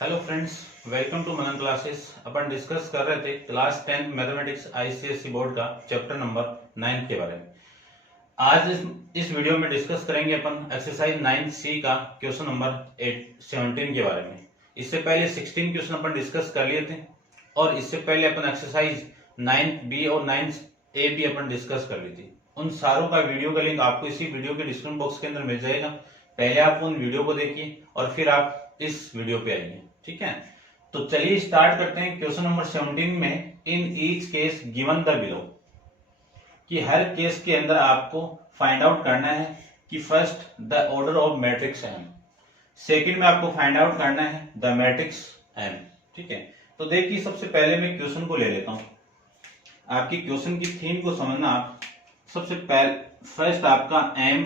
Hello friends, welcome to Manan classes. अपन discuss कर रहे थे क्लास 10 मैथमेटिक्स आईसीएसई बोर्ड का चैप्टर नंबर 9 के बारे में। आज इस वीडियो में डिस्कस करेंगे अपन एक्सरसाइज 9C का क्वेश्चन नंबर 17 के बारे में। इससे पहले 16 क्वेश्चन अपन डिस्कस कर लिए थे और इससे पहले अपन एक्सरसाइज 9B और 9A भी अपन डिस्कस कर ली थी। उन सारों का वीडियो का लिंक आपको इसी वीडियो के डिस्क्रिप्शन बॉक्स के अंदर मिल जाएगा। पहले आप उन वीडियो को देखिए और फिर आप इस वीडियो पे आइए, ठीक है। तो चलिए स्टार्ट करते हैं क्वेश्चन नंबर 17 में। In each case given the below, कि हर केस के अंदर आपको फाइंड आउट करना है कि first the order of matrix M, second में आपको फाइंड आउट करना है द मैट्रिक्स एम, ठीक है। तो देखिए सबसे पहले मैं क्वेश्चन को ले लेता हूं, आपकी क्वेश्चन की थीम को समझना। आप सबसे पहले फर्स्ट आपका m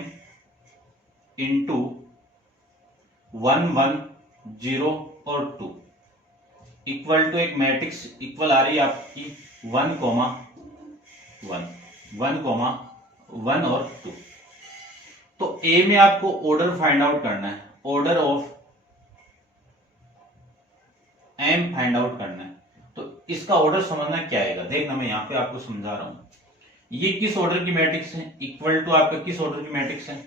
इंटू 1 1 0 और 2 इक्वल टू एक मैट्रिक्स इक्वल आ रही है आपकी 1 कोमा 1 और 2। तो ए में आपको ऑर्डर फाइंड आउट करना है, order of M find out करना है। तो इसका ऑर्डर समझना क्या आएगा, देखना मैं यहां पे आपको समझा रहा हूं। ये किस ऑर्डर की मैट्रिक्स है, इक्वल टू आपका किस ऑर्डर की मैट्रिक्स है,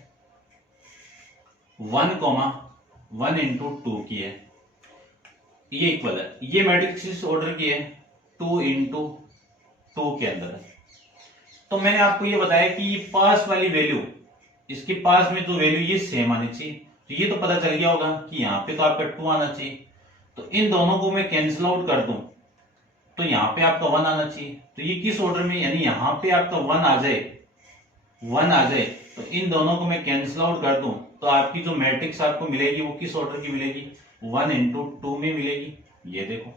1 कोमा 1 इंटू 2 की है, ये इक्वल है। ये मैट्रिक्स किस ऑर्डर की है, 2 इंटू 2 के अंदर है। तो मैंने आपको ये बताया कि ये पास वाली वैल्यू, इसके पास में जो वैल्यू ये सेम आनी चाहिए। तो ये तो पता चल गया होगा कि यहाँ पे तो आपका 2 आना चाहिए। तो इन दोनों को मैं कैंसिल आउट कर दूं तो यहाँ पे आपका 1 आना चाहिए। तो ये किस ऑर्डर में, यानी यहाँ पे आपका 1 आ जाए तो इन दोनों को मैं कैंसिल आउट कर दूं तो आपकी जो मैट्रिक्स आपको मिलेगी वो किस ऑर्डर की मिलेगी, 1 इंटू 2 में मिलेगी। ये देखो,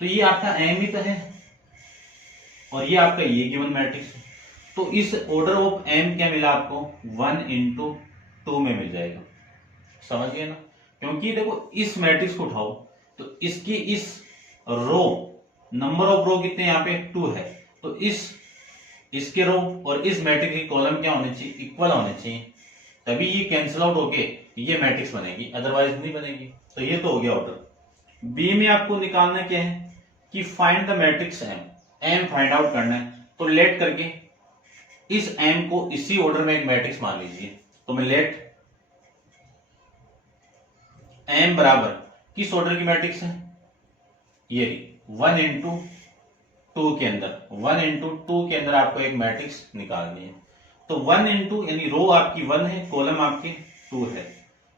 तो ये आपका एम ही तो है और ये आपका ये गिवन मैट्रिक्स है। तो इस ऑर्डर ऑफ एम क्या मिला आपको, 1 इंटू 2 में मिल जाएगा। समझ गए ना, क्योंकि देखो इस मैट्रिक्स को उठाओ तो इसकी इस रो, नंबर ऑफ रो कितने यहाँ पे 2 है, तो इसके रो और इस मैट्रिक्स की कॉलम क्या होने चाहिए, इक्वल होने चाहिए, तभी ये कैंसिल आउट होके ये मैट्रिक्स बनेगी, अदरवाइज नहीं बनेगी। तो ये तो हो गया ऑर्डर। बी में आपको निकालना क्या है कि find the matrix M find out करना है। तो लेट करके इस एम को इसी ऑर्डर में एक मैट्रिक्स मान लीजिए। तो मैं लेट एम बराबर किस ऑर्डर की मैट्रिक्स है, ये 1 इंटू 2 के अंदर, 1 इंटू 2 के अंदर आपको एक मैट्रिक्स निकालनी है। तो 1 इंटू यानी रो आपकी 1 है, कॉलम आपकी 2 है।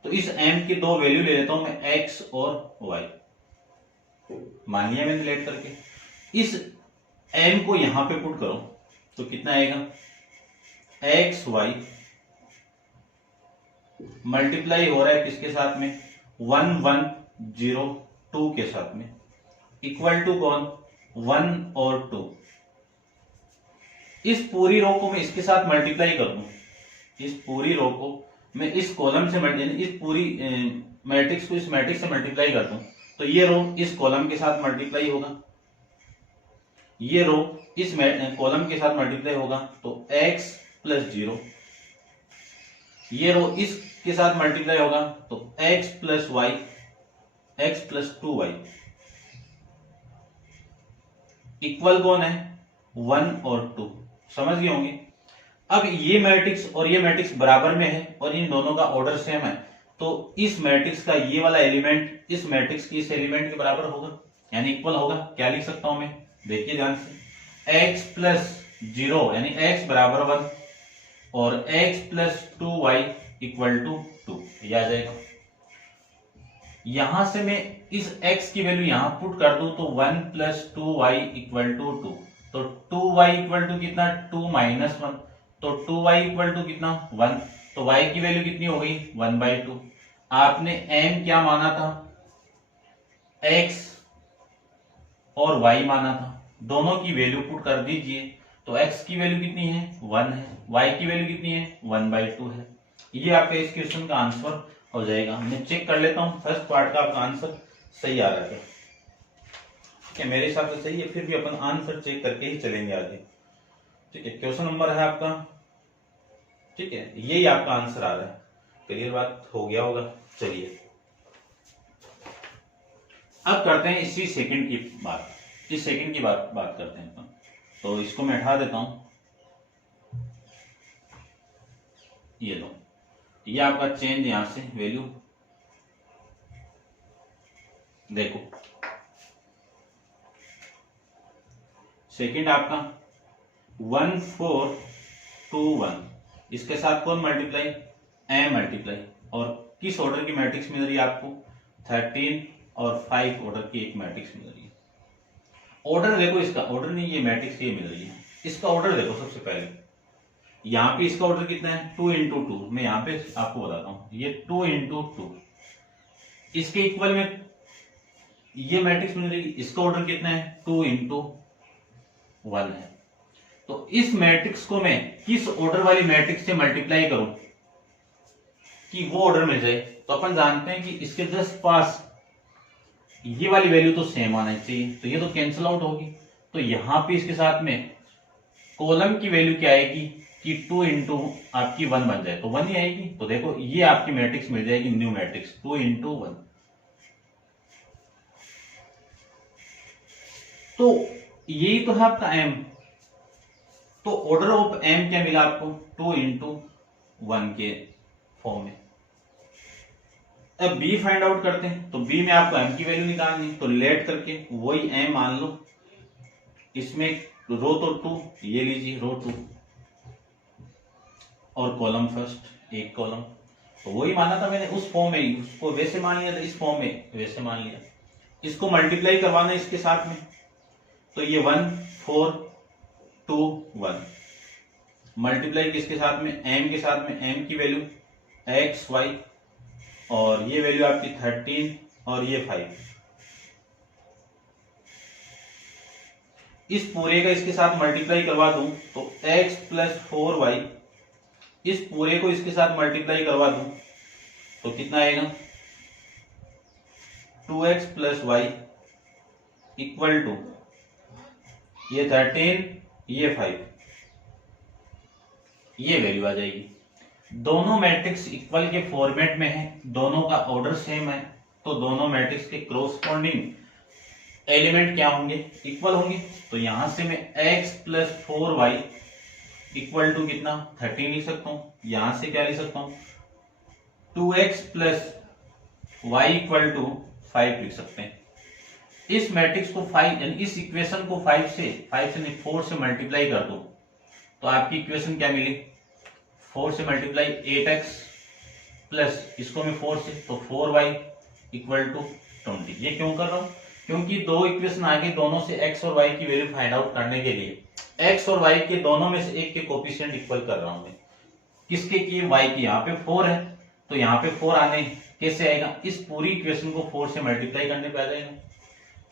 तो इस m की दो वैल्यू ले लेता हूं मैं, x और y। मान लिया मैंने लेट करके। इस m को यहां पे पुट करो तो कितना आएगा, x y मल्टीप्लाई हो रहा है किसके साथ में, 1 1 0 2 के साथ में, इक्वल टू कौन, 1 और 2। इस पूरी रो को मैं इसके साथ मल्टीप्लाई कर दूं, इस पूरी रो को मैं इस कॉलम से इस पूरी मैट्रिक्स को इस मैट्रिक्स से मल्टीप्लाई कर दूं तो ये रो इस कॉलम के साथ मल्टीप्लाई होगा, ये रो इस कॉलम के साथ मल्टीप्लाई होगा तो x प्लस 0, ये रो इसके साथ मल्टीप्लाई होगा तो x plus y, x plus 2y, equal कौन है, 1 और 2। समझ गए होंगे। अब ये मैट्रिक्स और ये मैट्रिक्स बराबर में है और इन दोनों का ऑर्डर सेम है, तो इस मैट्रिक्स का ये वाला एलिमेंट इस मैट्रिक्स की इस एलिमेंट के बराबर होगा, यानी इक्वल होगा। क्या लिख सकता हूं मैं, देखिए ध्यान से, x प्लस 0 यानी x बराबर 1 और x plus 2y equal to 2, ये आ जाएगा। यहां से मैं इस x की वैल्यू यहां पुट कर दूं तो 1 प्लस 2y इक्वल टू 2, तो 2y इक्वल टू कितना, 2 माइनस 1, तो 2y इक्वल टू कितना, 1। तो y की वैल्यू कितनी हो गई, 1/2। आपने m क्या माना था, x और y माना था, दोनों की वैल्यू पुट कर दीजिए तो x की वैल्यू कितनी है, 1 है, y की वैल्यू कितनी है, 1/2 है। ये आपके इस क्वेश्चन का आंसर हो जाएगा। मैं चेक कर लेता हूं फर्स्ट पार्ट का आपका आंसर सही आ रहा है क्या, मेरे हिसाब से सही है, फिर भी अपन आंसर चेक करके ही चलेंगे आगे, ठीक है। क्वेश्चन नंबर है आपका, ठीक है, यही आपका आंसर आ रहा है। क्लियर बात हो गया होगा। चलिए अब करते हैं इसी सेकंड की बात, इस सेकंड की बात करते हैं अपन। तो इसको मैं हटा देता हूं, ये लो, ये आपका चेंज यहां से वैल्यू देखो, सेकंड आपका 1421, इसके साथ कौन मल्टीप्लाई, एम मल्टीप्लाई, और किस ऑर्डर की मैट्रिक्स मिल रही है आपको, 13 और 5 ऑर्डर की एक मैट्रिक्स मिल रही है। ऑर्डर देखो इसका, ऑर्डर नहीं, ये मैट्रिक्स ये मिल रही है, इसका ऑर्डर देखो। सबसे पहले यहाँ पे इसका ऑर्डर कितना है, 2 इंटू 2, मैं यहाँ पे आपको बताता हूँ, ये 2 इंटू 2, इसके इक्वल में ये मैट्रिक्स मिल रही है, इसका ऑर्डर कितना है, 2 इंटू 1 है। तो इस मैट्रिक्स को मैं किस ऑर्डर वाली मैट्रिक्स से मल्टीप्लाई करूं कि वो ऑर्डर मिल जाए, तो अपन जानते हैं कि इसके जस्ट पास ये वाली वैल्यू तो सेम आना चाहिए, तो ये तो कैंसिल आउट होगी। तो यहां पे इसके साथ में कॉलम की वैल्यू क्या आएगी कि 2 इंटू आपकी 1 बन जाए, तो 1 ही आएगी। तो देखो ये आपकी मैट्रिक्स मिल जाएगी, न्यू मैट्रिक्स 2 इंटू 1। तो यही तो है आपका एम। तो ऑर्डर ऑफ एम क्या मिला आपको, 2 इंटू 1 के फॉर्म में। अब बी फाइंड आउट करते हैं, तो बी में आपको एम की वैल्यू निकालनी है, तो लेट करके वही एम मान लो, इसमें रो तो 2 ये लीजिए, रो 2 और कॉलम फर्स्ट एक कॉलम, तो वही माना था मैंने उस फॉर्म में ही, उसको वैसे मान लिया था, इस फॉर्म में वैसे मान लिया। इसको मल्टीप्लाई करवाना इसके साथ में, तो ये 1 4 2 1 मल्टीप्लाई किसके साथ में, एम के साथ में, एम की वैल्यू एक्स वाई, और ये वैल्यू आपकी 13 और ये 5, इस पूरे का इसके साथ मल्टीप्लाई करवा दूं तो x प्लस 4y, इस पूरे को इसके साथ मल्टीप्लाई करवा दूं तो कितना आएगा, 2x plus Y equal to ये 13 ये 5, ये वैल्यू आ जाएगी। दोनों मैट्रिक्स इक्वल के फॉर्मेट में है, दोनों का ऑर्डर सेम है, तो दोनों मैट्रिक्स के क्रॉसपोंडिंग एलिमेंट क्या होंगे, इक्वल होंगे। तो यहां से मैं x plus 4y equal to कितना 13 लिख सकता हूं, यहां से क्या लिख सकता हूं 2x plus y equal to 5 लिख सकते हैं। इस मैट्रिक्स को 5 यानी इस इक्वेशन को 5 से नहीं 4 से मल्टीप्लाई कर दो तो आपकी इक्वेशन क्या मिली, 4 से मल्टीप्लाई 8x प्लस इसको मैं 4 से, तो 4y इक्वल टू 20। ये क्यों कर रहा हूं, क्योंकि दो इक्वेशन आगे, दोनों से x और y की वैल्यू फाइंड आउट करने के लिए x और y के दोनों में से एक के कोफिशिएंट इक्वल कर रहा हूं मैं। किसके की, y की। यहाँ पे 4 है तो यहाँ पे 4 आने कैसे आएगा, इस पूरी इक्वेशन को 4 से मल्टीप्लाई करने पे आ जाएगा।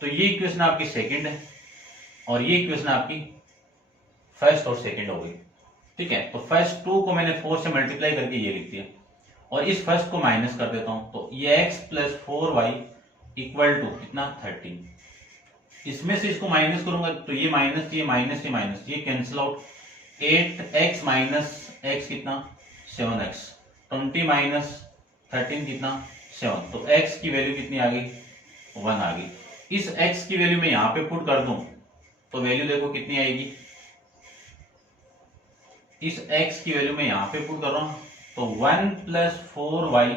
तो ये इक्वेशन आपकी सेकंड है और ये इक्वेशन आपकी फर्स्ट और सेकंड हो गई, ठीक है। तो फर्स्ट 2 को मैंने 4 से मल्टीप्लाई करके ये लिख दिया और इस फर्स्ट को माइनस कर देता हूं, तो ये x plus 4y equal to कितना 13। इसमें से इसको माइनस करूंगा तो ये माइनस, ये माइनस, ये माइनस, ये cancel out, 8x minus x कितना 7x, 20 माइनस 13 कितना 7, तो x की वैल्यू कितनी आ गई 1 आ गई। इस x की वैल्यू मैं यहां पे पुट कर दूं तो वैल्यू देखो कितनी आएगी, इस x की वैल्यू मैं यहां पे पुट कर रहा हूं तो 1 प्लस 4y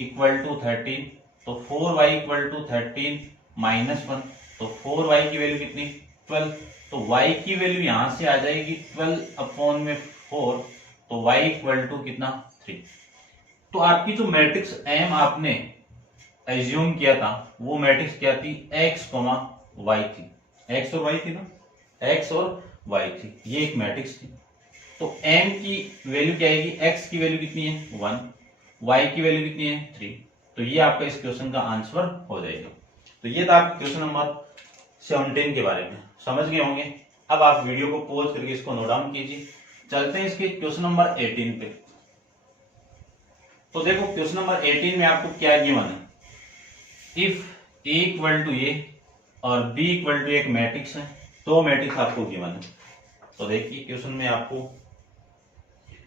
इक्वल टू 13, तो 4y इक्वल टू 13 माइनस 1, तो 4y की वैल्यू कितनी 12, तो y की वैल्यू यहां से आ जाएगी 12 अपॉन में 4, तो y इक्वल टू कितना 3। तो आपकी जो मैट्रिक्स m आपने एज्यूम किया था वो मैट्रिक्स क्या थी, x, y थी, x और y थी ना, x और y थी, ये एक मैट्रिक्स थी। तो m की वैल्यू क्या आएगी, x की वैल्यू कितनी है 1, y की वैल्यू कितनी है 3, तो ये आपका इस क्वेश्चन का आंसर हो जाएगा। तो ये था आपका क्वेश्चन नंबर 17 के बारे में, समझ गए होंगे। अब आप वीडियो को पॉज करके इसको नोट डाउन कीजिए। चलते हैं इसके क्वेश्चन नंबर 18 पे। तो देखो क्वेश्चन नंबर 18 में आपको क्या गिवन है, इफ a इक्वल टू ए और b इक्वल टू एक मैट्रिक्स है, दो मैट्रिक्स आपको गिवन है। तो देखिए क्वेश्चन में आपको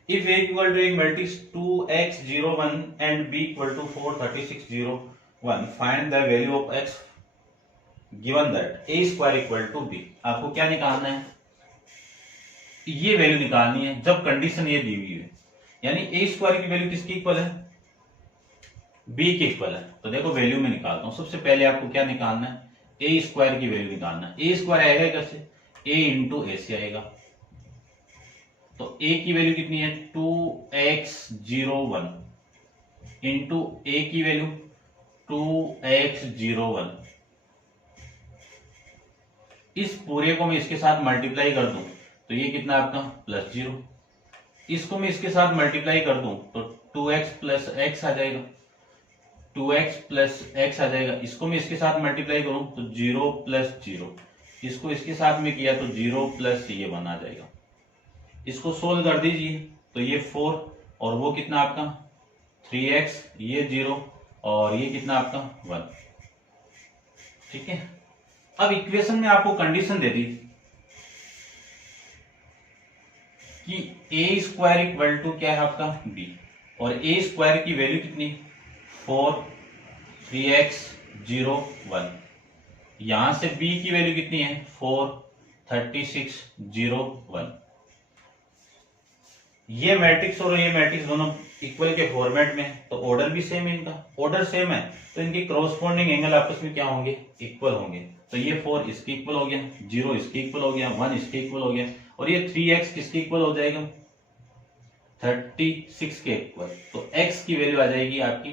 इफ a इक्वल टू एक matrix 2x 0 1 and b equal to 4 36 0 1 find the value of x given that A square equal to B, आपको क्या निकालना है, ये वैल्यू निकालनी है जब कंडीशन ये दी हुई है, यानी ए स्क्वायर की वैल्यू किसकी इक्वल है, बी के इक्वल है। तो देखो वैल्यू में निकालता हूं, सबसे पहले आपको क्या निकालना है, ए स्क्वायर की वैल्यू निकालना है। ए स्क्वायर आएगा कैसे, ए इंटू ए से आएगा। तो ए की वैल्यू कितनी है 2x01 इंटू ए की वैल्यू 2x01। इस पूरे को मैं इसके साथ मल्टीप्लाई कर दूं तो ये कितना आपका +0। इसको मैं इसके साथ मल्टीप्लाई कर दूं तो 2x प्लस एक्स आ जाएगा, 2x प्लस एक्स आ जाएगा। इसको मैं इसके साथ मल्टीप्लाई करूं तो 0 प्लस 0, इसको इसके साथ में किया तो 0 प्लस ये 1 आ जाएगा। इसको सोल्व कर दीजिए तो ये 4 और वो कितना आपका 3x, ये 0 और ये कितना आपका 1। ठीक है, अब इक्वेशन में आपको कंडीशन दे दी कि ए स्क्वायर इक्वल टू क्या है आपका b, और ए स्क्वायर की वैल्यू कितनी 4, 3x, 0, 1। यहां से b की वैल्यू कितनी है 4, 36, 0, 1। ये मैट्रिक्स और ये मैट्रिक्स दोनों इक्वल के फॉर्मेट में, तो ऑर्डर भी सेम है, इनका ऑर्डर सेम है तो इनके क्रॉसपोंडिंग एंगल आपस में क्या होंगे, इक्वल होंगे। तो ये 4 इसके इक्वल हो गया, 0 इसके इक्वल हो गया, 1 इसके इक्वल हो गया, और ये 3x किसके इक्वल हो जाएगा 36 के इक्वल। तो x की वैल्यू आ जाएगी आपकी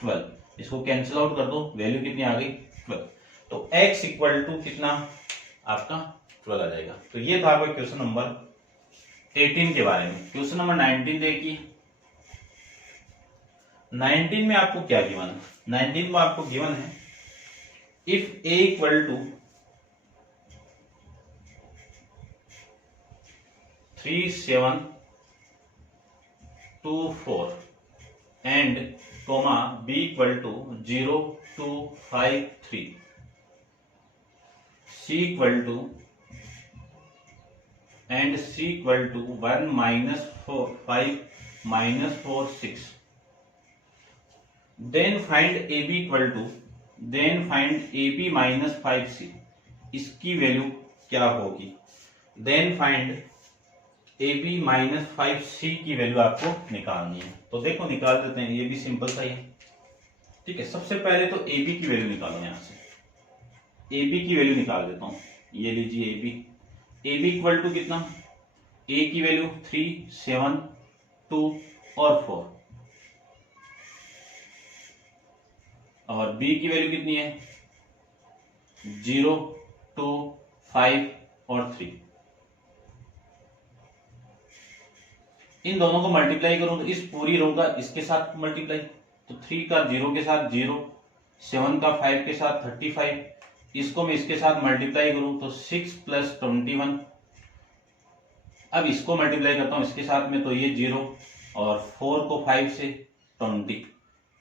12। इसको कैंसिल आउट कर दो, वैल्यू कितनी आ गई 12। तो x इक्वल टू कितना आपका 12 आ जाएगा। तो ये था आपका क्वेश्चन नंबर 18 के बारे में। क्वेश्चन नंबर 19 देखिए। 19 में आपको क्या गिवन है, 19 में आपको गिवन है if a equal to 3, 7, 2, 4 and comma b equal to 0, 2, 5, 3, c equal to and c equal to 1, -4, 5, -4, 6. Then find ab equal to, then find ab minus 5c, इसकी वैल्यू क्या होगी। then find ab minus 5c की value आपको निकालनी है। तो देखो निकाल देते हैं, ये भी सिंपल सा ही है। ठीक है, सबसे पहले तो ab की वैल्यू निकालो, यहां से ab की वैल्यू निकाल देता हूं। ये लीजिए ab, A B equal to कितना, ए की वैल्यू 3, 7, 2 और 4, और बी की वैल्यू कितनी है 0, 2, 5 और 3। इन दोनों को मल्टीप्लाई करूं तो इस पूरी रो का इसके साथ मल्टीप्लाई, तो 3 का 0 के साथ 0, 7 का 5 के साथ 35, इसको मैं इसके साथ मल्टीप्लाई करूं तो 6 + 21। अब इसको मल्टीप्लाई करता हूं इसके साथ में तो ये 0 और 4 को 5 से 20,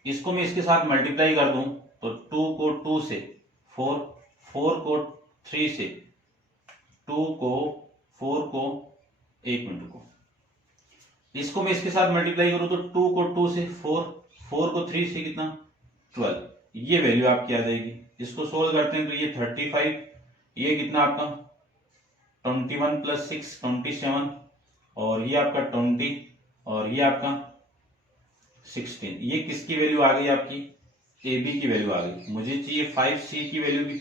इसको मैं इसके साथ मल्टीप्लाई कर दूं तो 2 को 2 से 4, 4 को 3 से, 2 को 4 को, एक मिनट को, इसको मैं इसके साथ मल्टीप्लाई करूं तो 2 को 2 से 4, 4 को 3 से कितना 12। ये वैल्यू आपकी आ जाएगी। इसको सोल्व करते हैं तो ये 35, ये कितना आपका 21 + 6 27, और ये आपका 20 और ये आपका 16। ये किसकी वैल्यू आ गई आपकी, ए बी की वैल्यू आ गई। मुझे चाहिए 5c की वैल्यू भी।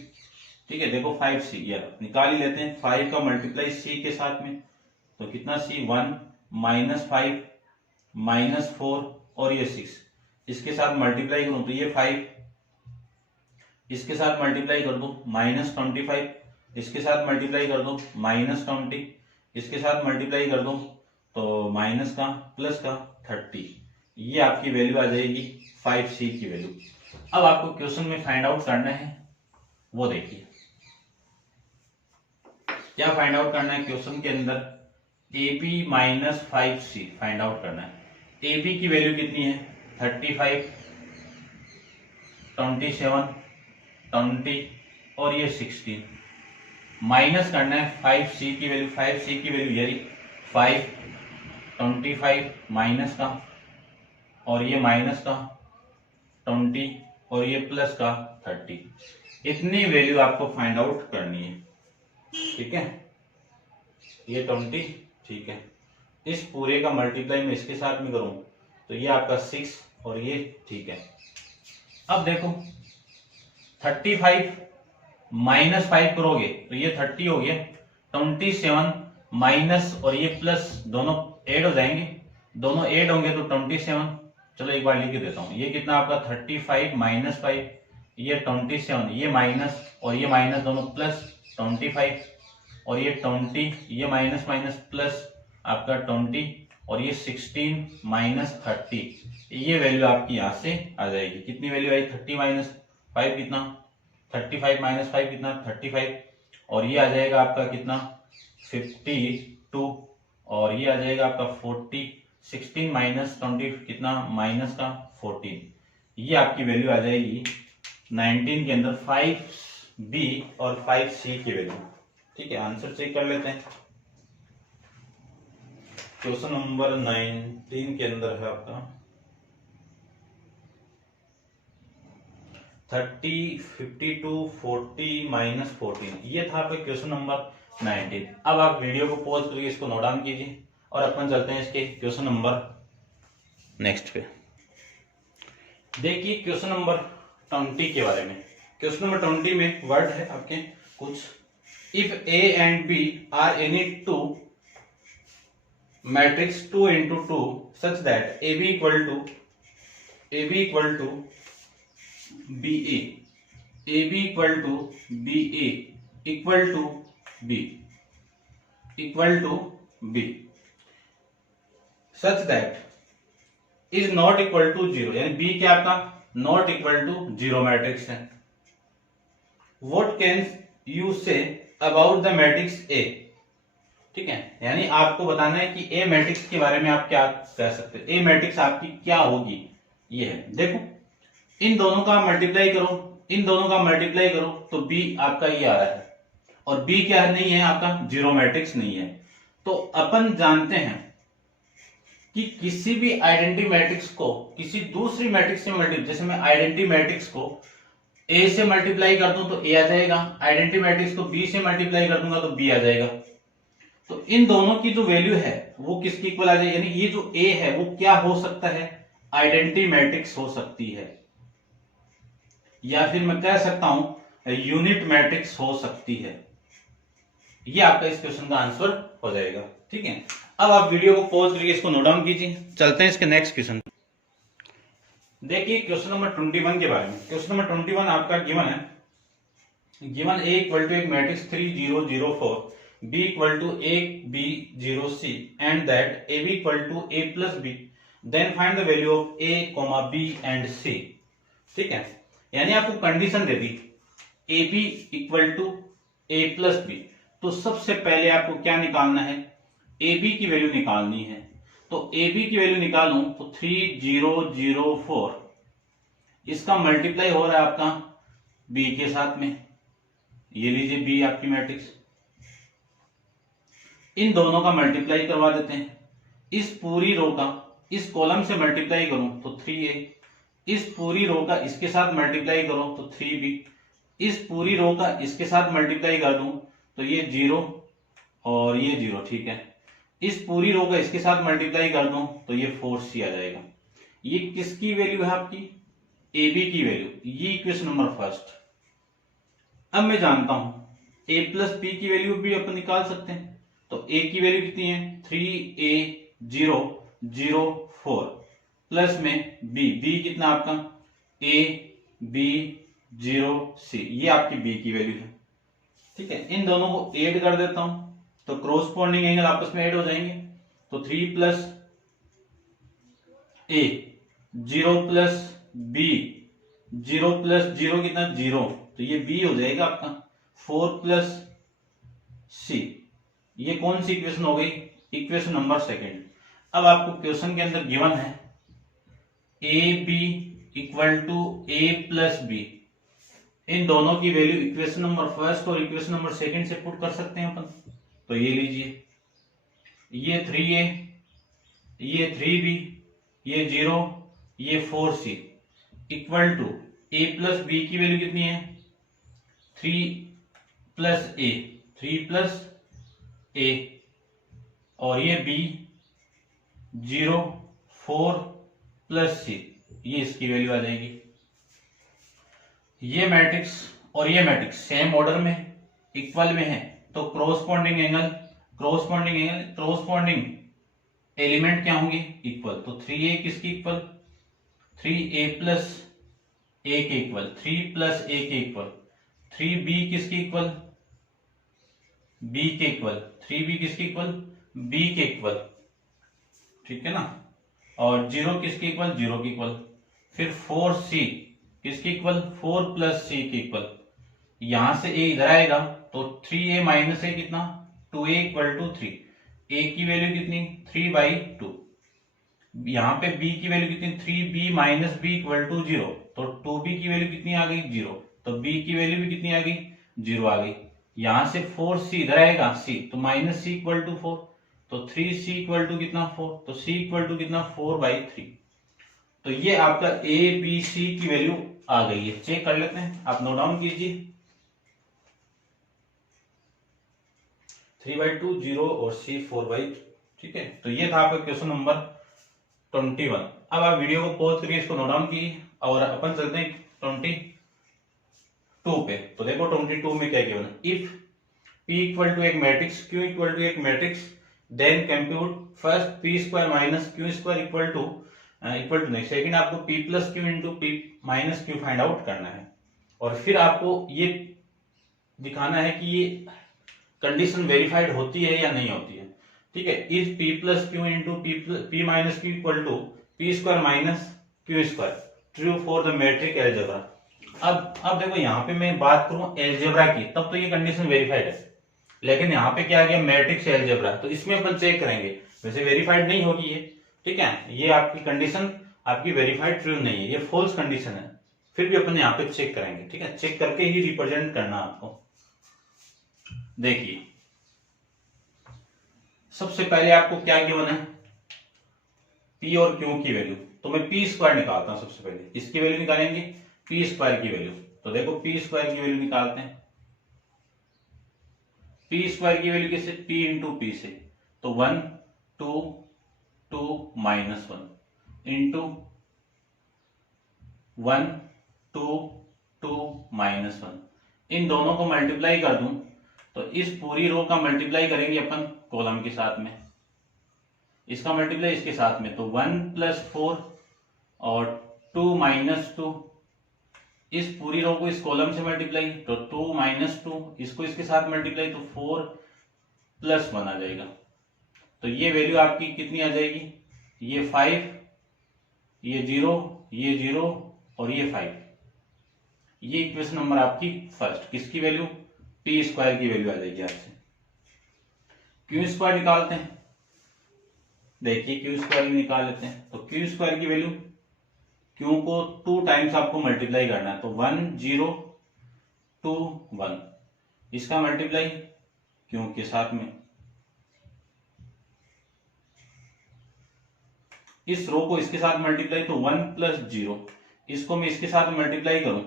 ठीक है, देखो 5c ये निकाल ही लेते हैं। 5 का मल्टीप्लाई c के साथ में तो कितना c 1, -5, -4 और ये 6, इसके साथ मल्टीप्लाई करूं तो ये 5, इसके साथ मल्टीप्लाई कर दो -25, इसके साथ मल्टीप्लाई कर दो -20, इसके साथ मल्टीप्लाई कर दो तो माइनस का प्लस का 30। ये आपकी वैल्यू आ जाएगी 5c की वैल्यू। अब आपको क्वेश्चन में फाइंड आउट करना है, वो देखिए क्या फाइंड आउट करना है क्वेश्चन के अंदर, ab - 5c फाइंड आउट करना है। ab की वैल्यू कितनी है 35, 27, 20 और ये 16, माइनस करना है 5c की वैल्यू। 5c की वैल्यू यानी 5, 25 माइनस का, और ये माइनस का 20 और ये प्लस का 30। इतनी वैल्यू आपको फाइंड आउट करनी है, ठीक है। ये 20, ठीक है। इस पूरे का मल्टीप्लाई मैं इसके साथ में करूं तो ये आपका 6 और ये, ठीक है। अब देखो 35 माइनस 5 करोगे तो ये 30 हो गया, 27 माइनस और ये प्लस दोनों ऐड हो जाएंगे, दोनों ऐड होंगे तो 27। चलो एक बार लिख के देता हूं, ये कितना आपका 35 माइनस 5, ये 27, ये माइनस और ये माइनस दोनों प्लस 25 और ये 20, ये माइनस माइनस प्लस आपका 20 और ये 16 माइनस 30, ये वैल्यू आपकी यहां से आ जाएगी। कितनी वैल्यू आई? 30 माइनस 5 कितना? 35 माइनस 5 कितना? 35 और ये आ जाएगा आपका कितना? 52 और ये आ जाएगा आपका 40। 16 माइनस 20 कितना? माइनस का 14। ये आपकी वैल्यू आ जाएगी 19 के अंदर 5B और 5C की वैल्यू, ठीक है। आंसर चेक कर लेते हैं। क्वेश्चन नंबर 19 के अंदर है आपका 30, 52, 40 माइनस 14, ये था आपका क्वेश्चन नंबर 19। अब आप वीडियो को पॉज करके इसको नोट डाउन कीजिए और अपन चलते हैं इसके क्वेश्चन नंबर नेक्स्ट पे। देखिए क्वेश्चन नंबर 20 के बारे में। क्वेश्चन नंबर 20 में वर्ड है आपके कुछ, if A and B are any two matrix 2 into 2 such that AB equal to BA, AB equal to BA equal to B such that is not equal to 0, यानी B क्या आपका not equal to 0 matrix है। What can you say about the matrix A, ठीक है। यानी आपको बताना है कि A मैट्रिक्स के बारे में आप क्या कह सकते हैं, A मैट्रिक्स आपकी क्या होगी। ये है, देखो इन दोनों का मल्टीप्लाई करो, इन दोनों का मल्टीप्लाई करो तो B आपका ये आ रहा है और B क्या नहीं है आपका? 0 मैट्रिक्स नहीं है। तो अपन जानते हैं कि किसी भी आइडेंटिटी मैट्रिक्स को किसी दूसरी मैट्रिक्स से मल्टीप्लाई, जैसे मैं आइडेंटिटी मैट्रिक्स को A से मल्टीप्लाई कर दूं तो A आ जाएगा, आइडेंटिटी मैट्रिक्स को B से मल्टीप्लाई कर दूंगा तो B आ जाएगा। तो इन दोनों की जो वैल्यू है वो किसकी इक्वल आ जाएगी, यानी ये जो A है वो क्या हो सकता है? आइडेंटिटी मैट्रिक्स हो सकती है, या फिर मैं कह सकता हूं यूनिट मैट्रिक्स हो सकती है। ये आपका इस क्वेश्चन का आंसर हो जाएगा, ठीक है। अब आप वीडियो को पॉज करके इसको नोट डाउन कीजिए, चलते हैं इसके नेक्स्ट क्वेश्चन। देखिए क्वेश्चन नंबर 21 के बारे में। क्वेश्चन नंबर 21 आपका गिवन है, गिवन A इक्वल टू एक matrix 3 0 0 4, B equal to 1 B 0 C and that AB equal to A plus B, then find the value of A, B and C, ठीक है। यानी आपको कंडीशन दे दी AB equal to A plus B, तो सबसे पहले आपको क्या निकालना है? AB की वैल्यू निकालनी है। तो AB की वैल्यू निकालूं तो 3 0 0 4, इसका मल्टीप्लाई हो रहा है आपका B के साथ में, ये लीजिए B आपकी मैट्रिक्स। इन दोनों का मल्टीप्लाई करवा देते हैं। इस पूरी रो का इस कॉलम से मल्टीप्लाई करूं तो 3A, इस पूरी रो का इसके साथ मल्टीप्लाई करो तो 3B, इस पूरी रो का इसके साथ मल्टीप्लाई कर दूं तो ये 0 और ये 0, ठीक है। इस पूरी रो का इसके साथ मल्टीप्लाई कर दूं तो ये 4C आ जाएगा। ये किसकी वैल्यू है आपकी? AB की वैल्यू। ये इक्वेशन नंबर फर्स्ट। अब मैं जानता हूं A प्लस B की वैल्यू भी अपन निकाल सकते हैं। तो A की वैल्यू कितनी है? 3A 0 0 4 प्लस में B कितना आपका? A B 0 C, ये आपकी B की वैल्यू है, ठीक है। इन दोनों को ऐड कर देता हूं तो क्रॉसपोंडिंग एंगल आपस में ऐड हो जाएंगे। तो 3 plus A 0 plus B 0 plus 0 कितना? 0, तो ये B हो जाएगा आपका। 4 प्लस C, ये कौन सी इक्वेशन हो गई? Equation number second. अब आपको क्वेश्चन के अंदर गिवन है AB equal to A plus B, इन दोनों की वैल्यू इक्वेशन नंबर फर्स्ट और इक्वेशन नंबर सेकंड से पुट कर सकते हैं अपन। तो ये लीजिए, ये 3A, ये 3B, ये 0, ये 4C equal to A plus B की वैल्यू कितनी है? 3+a और ये b 0 4 + c, ये इसकी वैल्यू आ जाएगी। ये मैट्रिक्स और ये मैट्रिक्स सेम ऑर्डर में इक्वल में है, तो क्रॉसपोंडिंग एलिमेंट क्या होंगे, इक्वल। तो 3a किसकी इक्वल, 3a + a के इक्वल, 3 + a के इक्वल। 3b किसकी इक्वल, b के इक्वल, 3b किसकी इक्वल, b के इक्वल, ठीक है ना। और 0 किसके इक्वल, 0 के इक्वल। फिर 4c किसके इक्वल, 4 + c के इक्वल। यहां से a इधर आएगा तो 3a - a कितना, 2a = 3। a की वैल्यू कितनी, 3/2। यहाँ पे b की वैल्यू कितनी, 3b - b = 0, तो 2b की वैल्यू कितनी आ गई, 0। तो b की वैल्यू भी कितनी आ गई, 0 आ गई। यहां से 4c इधर आएगा c, तो -c = 4, तो 3c = कितना, 4, तो c = कितना, 4/3। तो ये आपका a b c की वैल्यू आ गई है। चेक कर लेते हैं, आप नोट डाउन कीजिए। 3/2, 0 और c 4/3, ठीक है। तो ये था आपका क्वेश्चन नंबर 21। अब आप वीडियो को पॉज करके इसको नोट डाउन कीजिए और अपन चलते हैं 22 पे। तो देखो 22 में क्या गिवन है, इफ p = एक मैट्रिक्स, q = एक matrix, then compute first p² - q² equal to नहीं, सेकंड आपको p + q × p - q find out करना है। और फिर आपको ये दिखाना है कि ये कंडीशन वेरीफाइड होती है या नहीं होती है, ठीक है। If p + q × p - q = p² - q² true for the matrix algebra. अब देखो यहाँ पे मैं बात करूं अलजेब्रा की, तब तो ये कंडीशन वेरीफाइड है, लेकिन यहाँ पे क्या आ गया, मैट्रिक्स अलजेब्रा, तो इसमें अपन चेक करेंगे। वैसे वेरीफाइड नहीं होगी ये, ठीक है, ये आपकी कंडीशन आपकी वेरीफाइड ट्रू नहीं है, ये फॉल्स कंडीशन है। फिर भी अपन यहाँ पे चेक करेंगे, ठीक है, चेक करके ही रिप्रेजेंट करना आपको। देखिए सबसे पहले आपको क्या गिवन है, p और q की वैल्यू, तो मैं p² निकालता हूं। सबसे पहले इसकी वैल्यू निकालेंगे, p² की वैल्यू। तो देखो p² की वैल्यू निकालते हैं। p² की वैल्यू कैसे, p × p से, तो 1 2 2 - 1 × 1 2 2 - 1, इन दोनों को मल्टीप्लाई कर दूं तो इस पूरी रो का मल्टीप्लाई करेंगे अपन कॉलम के साथ में, इसका मल्टीप्लाई इसके साथ में, तो 1 + 4 और 2 - 2, इस पूरी रो को इस कॉलम से मल्टीप्लाई, तो 2 - 2, इसको इसके साथ मल्टीप्लाई, तो 4 + 1 आ जाएगा। तो ये वैल्यू आपकी कितनी आ जाएगी, ये 5, ये 0, ये 0 और ये 5। ये इक्वेशन नंबर आपकी फर्स्ट, किसकी वैल्यू, p² की वैल्यू आ जाएगी आपसे। q² निकालते हैं। देखिए q² निकाल लेते हैं, तो q² की वैल्यू, q को 2 टाइम्स आपको मल्टीप्लाई करना है, तो 1 0 2 1, इसका मल्टीप्लाई q के साथ में, इस रो को इसके साथ मल्टीप्लाई, तो 1 + 0, इसको मैं इसके साथ मल्टीप्लाई करूं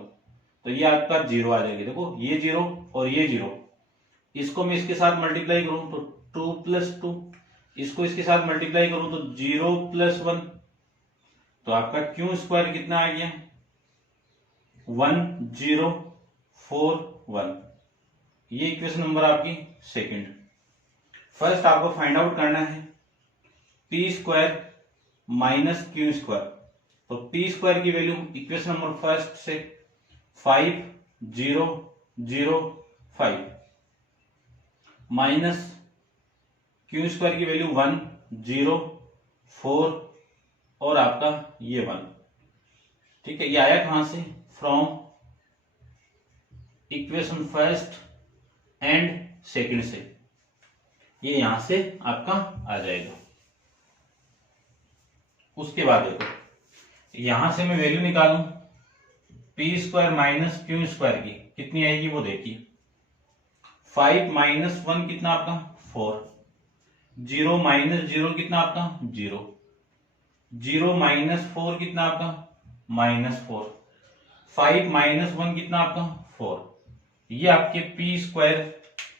तो ये आपका 0 आ जाएगी। देखो ये 0 और ये 0, इसको मैं इसके साथ मल्टीप्लाई करूं तो 2 + 2, इसको इसके साथ मल्टीप्लाई करूं तो 0 + 1, तो आपका q² कितना आ गया, 1 0 4 1। ये इक्वेशन नंबर आपकी सेकंड। फर्स्ट आपको फाइंड आउट करना है p² - q², तो p² की वैल्यू इक्वेशन नंबर फर्स्ट से 5 0 0 5 माइनस q² की वैल्यू 1 0 4 और आपका ये 1, ठीक है। ये आया कहां से, from equation first and second से, ये यहां से आपका आ जाएगा। उसके बाद देखो यहां से मैं वैल्यू निकालूं p² - q² की कितनी आएगी वो देखिए, 5 - 1 कितना आपका 4, 0 - 0 कितना आपका 0, 0 - 4 कितना आपका -4, 5 - 1 कितना आपका 4, ये आपके P square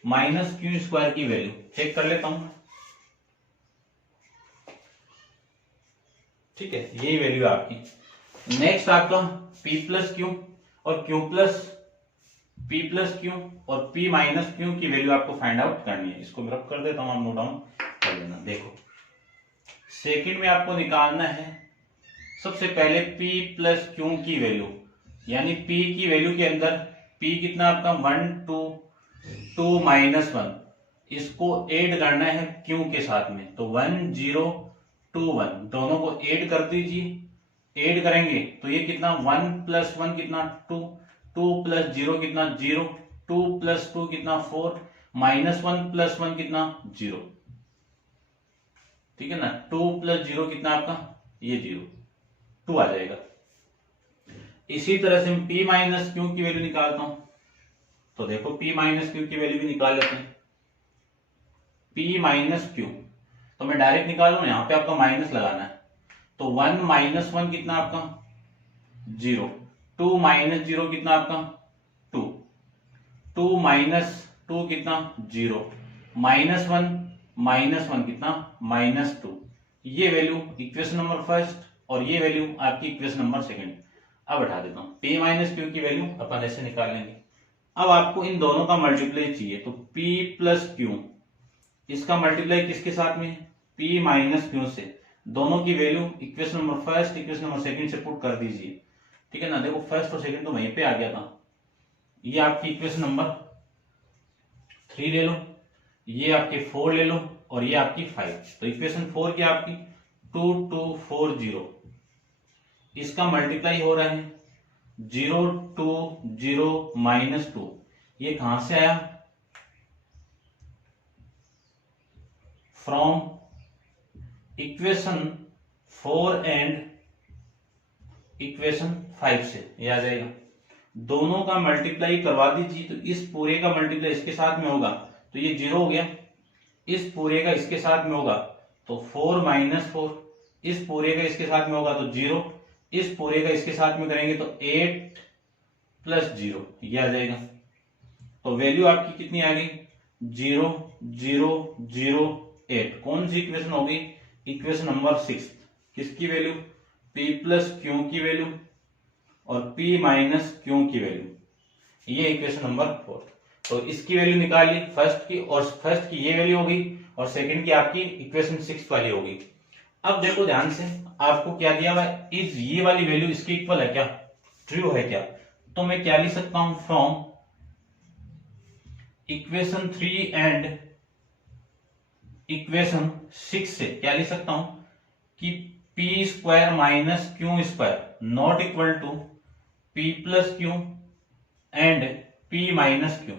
minus Q square की वैल्यू चेक कर लेता हूं। ठीक है, यही वैल्यू है आपकी। नेक्स्ट आपका P प्लस क्यू और Q plus P plus Q और P माइनस क्यू की वैल्यू आपको फाइंड आउट करनी है। इसको रख कर देता हूं, आप नोट डाउन कर लेना। देखो सेकंड में आपको निकालना है सबसे पहले P प्लस क्यू की वैल्यू, यानी P की वैल्यू के अंदर P कितना आपका 1 2 2 माइनस 1, इसको ऐड करना है Q के साथ में। तो 1 0 2 1 दोनों को ऐड कर दीजिए। ऐड करेंगे तो ये कितना 1 प्लस 1 कितना 2, 2 प्लस 0 कितना 0, 2 प्लस 2 कितना 4, माइनस 1 प्लस 1 कितना 0। ठीक है ना, 2 प्लस 0 कितना आपका ये 0, 2 आ जाएगा। इसी तरह से हम P माइनस क्यू की वैल्यू निकालता हूं। तो देखो P माइनस क्यू की वैल्यू भी निकाल लेते हैं। P माइनस क्यू तो मैं डायरेक्ट निकाल लूं, यहां पे आपका माइनस लगाना है। तो 1 माइनस 1 कितना आपका 0, 2 माइनस 0 कितना आपका 2, 2 माइनस 2 कितना 0, माइनस 1 कितना -2। ये वैल्यू इक्वेशन नंबर फर्स्ट और ये वैल्यू आपकी इक्वेशन नंबर सेकंड। अब हटा देता हूं। P माइनस क्यू की वैल्यू अपन ऐसे निकाल लेंगे। अब आपको इन दोनों का मल्टीप्लाई चाहिए, तो P प्लस क्यू इसका मल्टीप्लाई किसके साथ में है P माइनस क्यू से। दोनों की value equation number first equation number second से पुट कर दीजिए। ठीक है ना, देखो फर्स्ट और सेकंड तो वहीं पे आ गया था। ये आपकी इक्वेशन नंबर 3 ले लो, ये आपके 4 ले लो और ये आपकी 5। तो इक्वेशन 4 की आपकी 2 2 4 0, इसका मल्टीप्लाई हो रहा है 0 2 0 -2। ये कहां से आया फ्रॉम इक्वेशन 4 एंड इक्वेशन 5 से, ये आ जाएगा। दोनों का मल्टीप्लाई करवा दीजिए, तो इस पूरे का मल्टीप्लाई इसके साथ में होगा तो ये 0 हो गया, इस पूरे का इसके साथ में होगा तो 4 -4, इस पूरे का इसके साथ में होगा तो 0, इस पूरे का इसके साथ में करेंगे तो 8 प्लस 0, ये आ जाएगा। तो वैल्यू आपकी कितनी आ गई 0 0 0 8। कौन सी इक्वेशन होगी इक्वेशन नंबर 6। किसकी वैल्यू P प्लस क्यू की वैल्यू और P माइनस क्यू की वैल्यू, ये इक्वेशन नंबर 4। तो इसकी वैल्यू निकाल ली फर्स्ट की, और फर्स्ट की ये वैल्यू होगी और सेकंड की आपकी इक्वेशन 6 वाली होगी। अब देखो ध्यान से, आपको क्या दिया हुआ है, इस ये वाली वैल्यू इसके इक्वल है क्या, ट्रू है क्या। तो मैं क्या लिख सकता हूं फ्रॉम इक्वेशन 3 एंड इक्वेशन 6 से क्या लिख सकता हूं कि P square minus Q square not equal to P plus Q and P minus Q.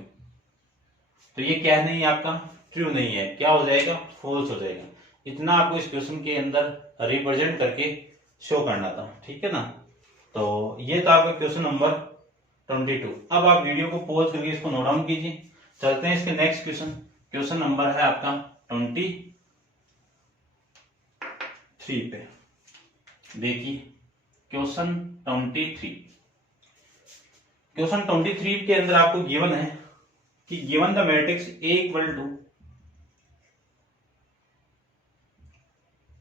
तो ये क्या नहीं है आपका ट्रू नहीं है, क्या हो जाएगा फॉल्स हो जाएगा। इतना आपको इस क्वेश्चन के अंदर रिप्रेजेंट करके शो करना था। ठीक है ना, तो ये था आपका क्वेश्चन नंबर 22। अब आप वीडियो को पॉज करके इसको नोट डाउन कीजिए। चलते हैं इसके नेक्स्ट क्वेश्चन। क्वेश्चन नंबर है आपका 23 पे। देखिए क्वेश्चन 23। क्वेश्चन 23 के अंदर आपको गिवन है कि given the matrix A equal to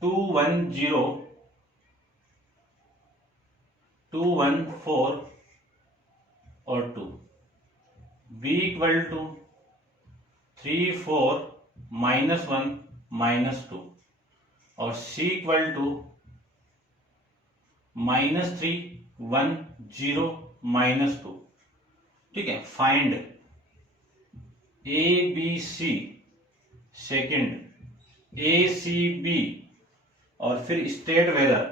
2 1 0 2 1 4 और 2, B इक्वल टू 3 4 -1 -2 और C इक्वल टू -3 1 0 -2। ठीक है, फाइंड ABC सेकंड ACB और फिर स्टेट वेदर।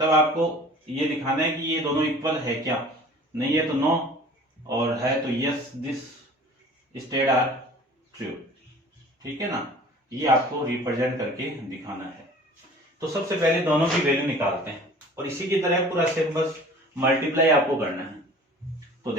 तब आपको ये दिखाना है कि ये दोनों इक्वल है क्या, नहीं है तो नो, और है तो yes this state are true. ठीक है ना, ये आपको रिप्रेजेंट करके दिखाना है। तो सबसे पहले दोनों की वैल्यू निकालते हैं और इसी की तरह पूरा स्टेप बस मल्टीप्लाई आपको करना है। तो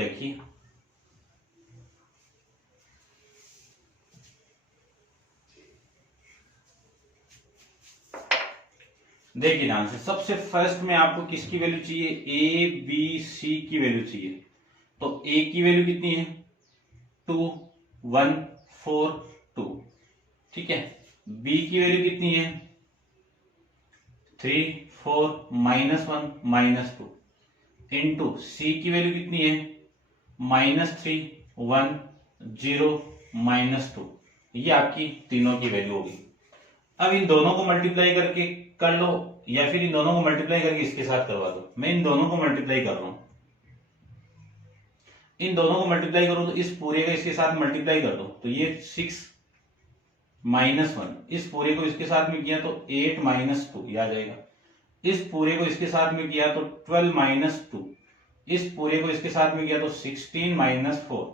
देखिए ध्यान से, सबसे फर्स्ट में आपको किसकी वैल्यू चाहिए A B C की वैल्यू चाहिए। तो A की वैल्यू कितनी है 2 1 4 2, ठीक है। b की वैल्यू कितनी है 3 4 -1 -2 इंटू c की वैल्यू कितनी है -3 1 0 -2। ये आपकी तीनों की वैल्यू होगी। अब इन दोनों को मल्टीप्लाई करके कर लो या फिर इन दोनों को मल्टीप्लाई करके इसके साथ करवा दो। मैं इन दोनों को मल्टीप्लाई कर रहा हूं, इन दोनों को मल्टीप्लाई करो तो इस पूरे का इसके साथ मल्टीप्लाई कर दो तो ये 6 -1, इस पूरे को इसके साथ में किया तो 8 -2 ये आ जाएगा। इस पूरे को इसके साथ में किया तो 12 -2, इस पूरे को इसके साथ में किया तो 16 -4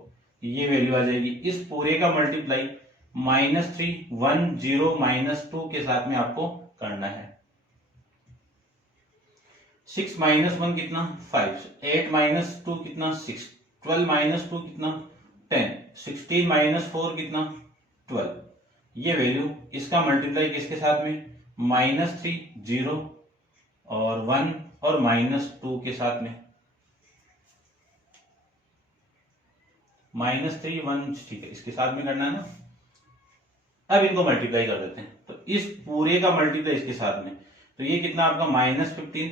ये वैल्यू आ जाएगी। इस पूरे का मल्टीप्लाई -3 1 0 -2 के साथ में आपको करना है। 6 -1 कितना 5, 8 -2 कितना 6, 12 -2 कितना 10, 16 -4 कितना 12। ये वैल्यू इसका मल्टीप्लाई किसके साथ में -3 0 और 1 और -2 के साथ में -3 1, ठीक है, इसके साथ में करना है ना। अब इनको मल्टीप्लाई कर देते हैं तो इस पूरे का मल्टीप्लाई इसके साथ में तो ये कितना आपका -15,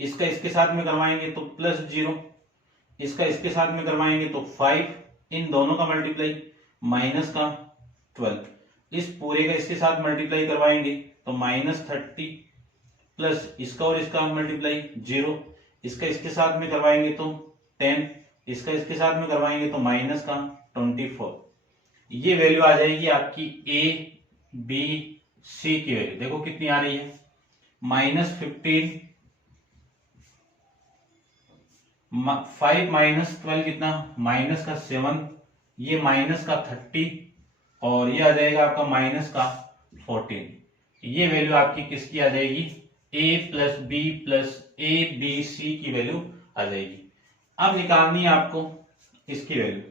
इसका इसके साथ में करवाएंगे तो +0, इसका इसके साथ में करवाएंगे तो 5, इन दोनों का मल्टीप्लाई -12, इस पूरे का इसके साथ मल्टीप्लाई करवाएंगे तो -30 प्लस इसका और इसका मल्टीप्लाई 0, इसका इसके साथ में करवाएंगे तो 10, इसका इसके साथ में करवाएंगे तो -24। ये वैल्यू आ जाएगी आपकी ए बी सी की वैल्यू। देखो कितनी आ रही है -15, 5 -12 कितना -7, ये -30 और ये आ जाएगा आपका -14। ये वैल्यू आपकी किसकी आ जाएगी a plus B plus A B C की वैल्यू आ जाएगी। अब निकालनी है आपको इसकी वैल्यू।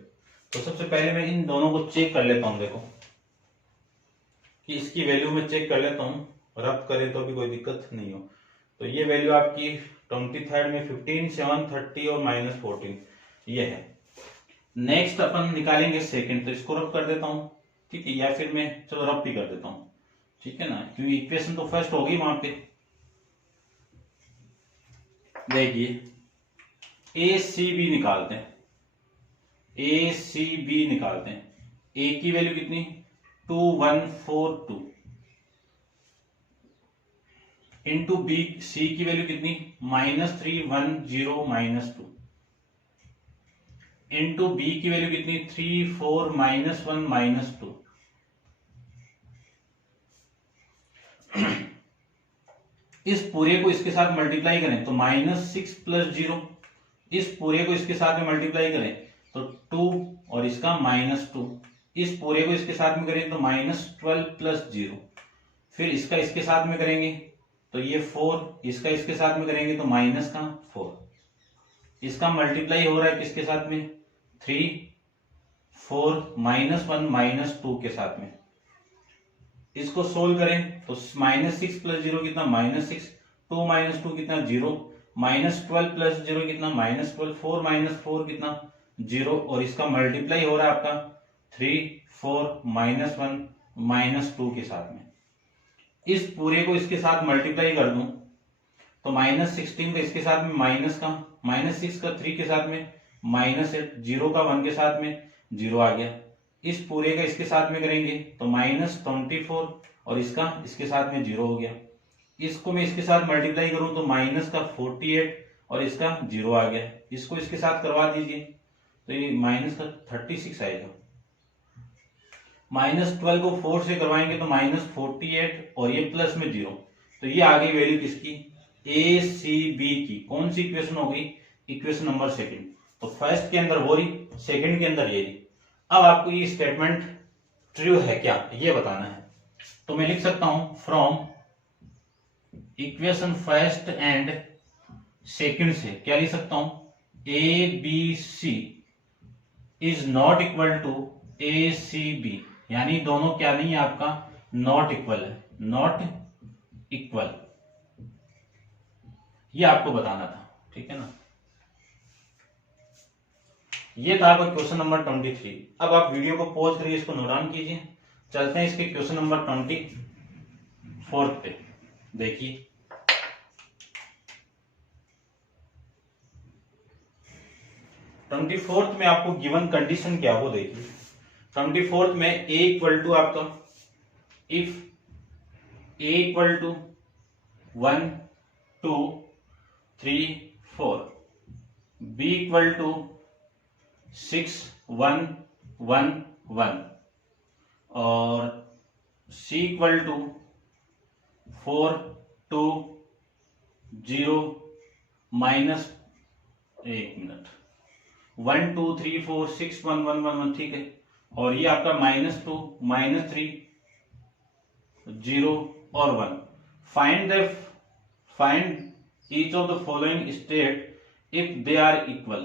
तो सबसे पहले मैं इन दोनों को चेक कर लेता हूं, देखो कि इसकी वैल्यू में चेक कर लेता हूं, रब करे तो भी कोई दिक्कत नहीं हो। तो ये वैल्यू आपकी 23rd में 15 7 30 और -14 ये है। नेक्स्ट अपन निकालेंगे सेकंड, तो इसको रब कर देता हूं, ठीक है, या फिर मैं चलो रब भी कर देता हूं, ठीक है ना, क्योंकि इक्वेशन तो फर्स्ट होगी वहां पे। देखिए ए सी बी निकालते हैं, ए सी बी निकालते हैं। ए की वैल्यू कितनी 2142 इंटू बी सी की वैल्यू कितनी -310 -2 इंटू बी की वैल्यू कितनी 34 -1 -2। इस पूरे को इसके साथ मल्टीप्लाई करें तो -6 + 0, इस पूरे को इसके साथ में मल्टीप्लाई करें तो 2 और इसका -2, इस पूरे को इसके साथ में करें तो -12 + 0, फिर इसका इसके साथ में करेंगे तो ये 4, इसका इसके साथ में करेंगे तो -4, इसका मल्टीप्लाई हो रहा है किसके साथ में 3 4 -1 -2 के साथ में। इसको सोल्व करें तो -6 + 0 कितना -6, 2 - 2 कितना 0, -12 + 0 कितना -12, 4 - 4 कितना 0 और इसका मल्टीप्लाई हो रहा है आपका 3 4 -1 -2 के साथ में। इस पूरे को इसके साथ मल्टीप्लाई कर दूं तो -16 का इसके साथ में माइनस का -6 का 3 के साथ में -8, 0 का 1 के साथ में 0 आ गया। इस पूरे का इसके साथ में करेंगे तो -24 और इसका इसके साथ में 0 हो गया। इसको मैं इसके साथ मल्टीप्लाई करूं तो -48 और इसका 0 आ गया। इसको इसके साथ करवा दीजिए तो ये -36 आएगा। -12 को 4 से करवाएंगे तो -48 और ये प्लस में 0, तो ये आ गई वैल्यू किसकी ए सी बी की। कौन सी इक्वेशन हो गई इक्वेशन नंबर सेकंड। तो फर्स्ट के अंदर हो रही, सेकंड के अंदर ये रही। अब आपको ये स्टेटमेंट ट्रू है क्या ये बताना है। तो मैं लिख सकता हूं from equation first and second से क्या लिख सकता हूं A B C is not equal to A C B, यानी दोनों क्या नहीं है आपका नॉट इक्वल है, नॉट इक्वल, ये आपको बताना था, ठीक है ना। ये था आपका क्वेश्चन नंबर 23। अब आप वीडियो को पॉज करिए, इसको नोट डाउन कीजिए। चलते हैं इसके क्वेश्चन नंबर 24 पे। देखिए 24 में आपको गिवन कंडीशन क्या वो देखिए। 24 में a इक्वल टू आपका if a equal to 1 2 3 4, b equal to 6 1 1 1 और c equal to 4 2 0 minus 1 minus 1 2 3 4 6 1 1 1 1, ठीक है। और ये आपका -2 -3 0 और 1। Find each of the following state if they are equal.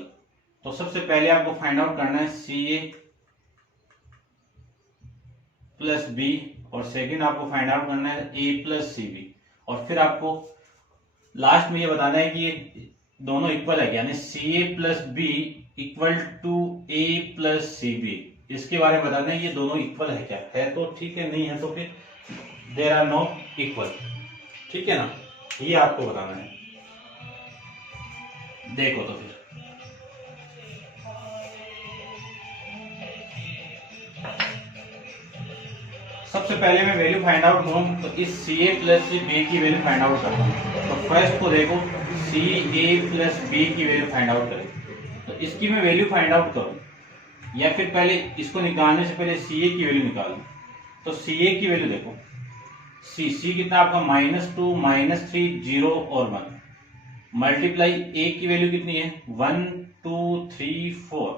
तो सबसे पहले आपको फाइंड आउट करना है CA प्लस B, और सेकेंड आपको फाइंड आउट करना है A प्लस CB, और फिर आपको लास्ट में ये बताना है कि ये दोनों इक्वल है, यानी CA plus B equal to A plus CB। इसके बारे में बताना है ये दोनों इक्वल है क्या, है तो ठीक है, नहीं है तो फिर देयर आर नो इक्वल, ठीक है ना। ये आपको बताना है। देखो तो फिर सबसे पहले मैं वैल्यू फाइंड आउट करूँ तो इस CA प्लस B की वैल्यू फाइंड आउट करता हूँ। तो फर्स्ट को देखो CA प्लस B की वैल्यू फाइंड आउट करें, तो इसकी मैं वैल्यू फाइंड आउट करूँ या फिर पहले इसको निकालने से पहले CA की वैल्यू निकालूं। तो CA की वैल्यू देखो, C कितना आपका -2 -3 0 और 1 मल्टीप्लाई A की वैल्यू कितनी है 1 2 3 4।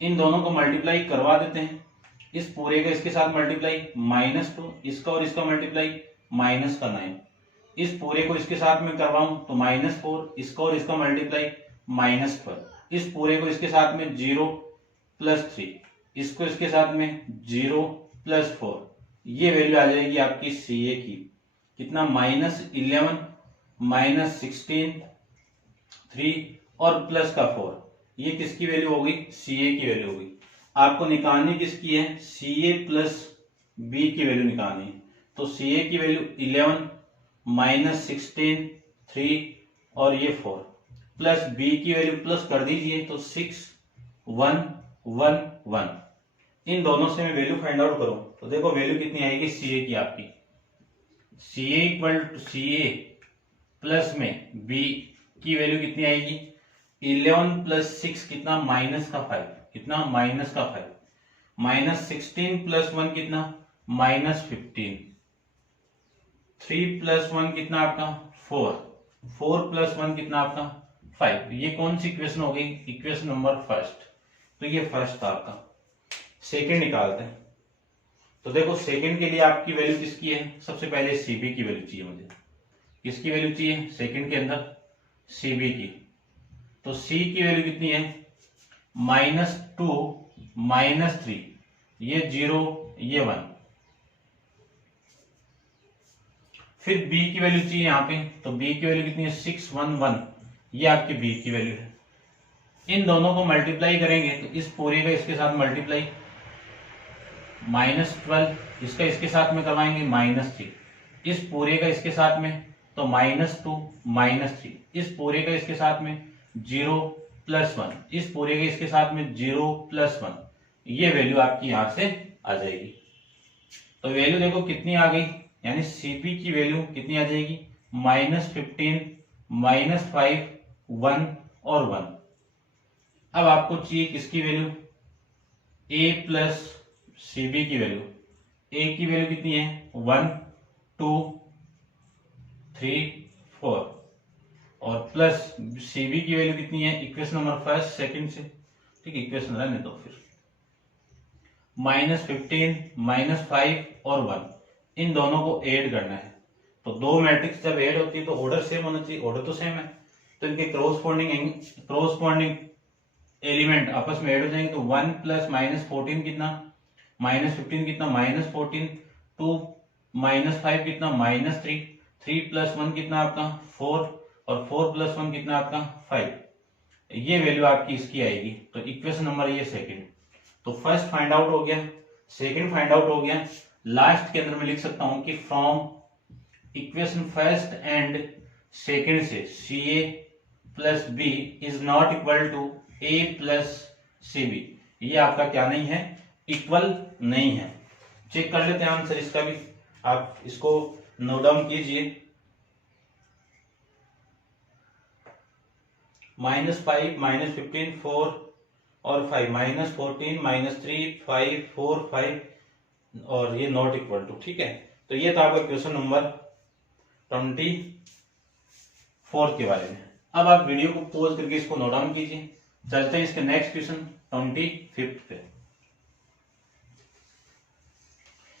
इन दोनों को मल्टीप्लाई करवा देते हैं। इस पूरे का इसके साथ मल्टीप्लाई -2, इसका और इसका मल्टीप्लाई -9। इस पूरे को इसके साथ में करवाऊं तो -4, इसका और इसका मल्टीप्लाई -12। इस पूरे को इसके साथ में 0 प्लस 3, इसको इसके साथ में 0 प्लस 4। ये वैल्यू आ जाएगी आपकी CA की, कितना -11 -16 3 और प्लस का 4। ये किसकी वैल्यू होगी, CA की वैल्यू होगी। आपको निकालनी किसकी है, CA प्लस B की वैल्यू निकालनी है। तो CA की वैल्यू 11 -16 3 और ये 4 प्लस B की वैल्यू प्लस कर दीजिए तो 6 1 1 1। इन दोनों से मैं वैल्यू फाइंड आउट करूं तो देखो वैल्यू कितनी आएगी CA की आपकी, CA equal to CA plus में B की वैल्यू कितनी आएगी 11 प्लस 6 कितना -5, कितना -5 -16 प्लस 1 कितना -15 3 प्लस 1 कितना आपका 4 4 प्लस 1 कितना आपका 5। ये कौन सी इक्वेशन हो गई, इक्वेशन नंबर फर्स्ट। तो ये फर्स्ट था आपका। सेकंड निकालते हैं। तो देखो सेकंड के लिए आपकी वैल्यू किसकी है, सबसे पहले CB की वैल्यू चाहिए मुझे। किसकी वैल्यू चाहिए सेकंड के अंदर, CB की। तो C की वैल्यू कितनी है -2 -3, ये 0 ये 1। फिर B की वैल्यू चाहिए यहाँ पे, तो B की वैल्यू कितनी है 6 1 1, ये आपकी B की वैल्यू है। इन दोनों को मल्टीप्लाई करेंगे तो इस पूरे का इसके साथ मल्टीप्लाई -12, इसका इसके साथ में करवाएंगे -3, इस पूरे का इसके साथ में तो -2 -3, इस पूरे का इसके साथ में 0 प्लस 1, इस पूरे के इसके साथ में 0 प्लस 1। ये वैल्यू आपकी यहां से आ जाएगी। तो वैल्यू देखो कितनी आ गई, यानी CP की वैल्यू कितनी आ जाएगी -15 -5 1 और 1। अब आपको चाहिए किसकी वैल्यू, A प्लस CB की वैल्यू। A की वैल्यू कितनी है 1 2 3 4 और प्लस CB की वैल्यू कितनी है, इक्वेशन नंबर फर्स्ट सेकंड से, ठीक है, इक्वेशन रहने दो। फिर -15 -5 और 1, इन दोनों को ऐड करना है। तो दो मैट्रिक्स जब ऐड होती है तो ऑर्डर सेम होना चाहिए, ऑर्डर तो सेम है, तो इनके क्रॉसपोंडिंग एलिमेंट आपस में ऐड हो जाएंगे। तो 1 प्लस -14 कितना -15 कितना -14, 2 -5 कितना -3 3 प्लस 1 कितना आपका 4 और 4 प्लस 1 कितना आपका 5। ये वैल्यू आपकी इसकी आएगी। तो इक्वेशन नंबर ये सेकंड, तो फर्स्ट फाइंड आउट हो गया, सेकंड फाइंड आउट हो गया। लास्ट के अंदर मैं लिख सकता हूं कि from equation first and second से C A plus B is not equal to A plus C B. ये आपका क्या नहीं है, इक्वल नहीं है। चेक कर लेते हैं आंसर इसका भी, आप इसको नोट डाउन कीजिए। -5 -15 4 और 5 -14 -3 5 4 5 और ये नॉट इक्वल टू। ठीक है, तो ये था आपका क्वेश्चन नंबर 24 के बारे में। अब आप वीडियो को पॉज करके इसको नोट डाउन कीजिए। चलते हैं इसके नेक्स्ट क्वेश्चन 25 पे।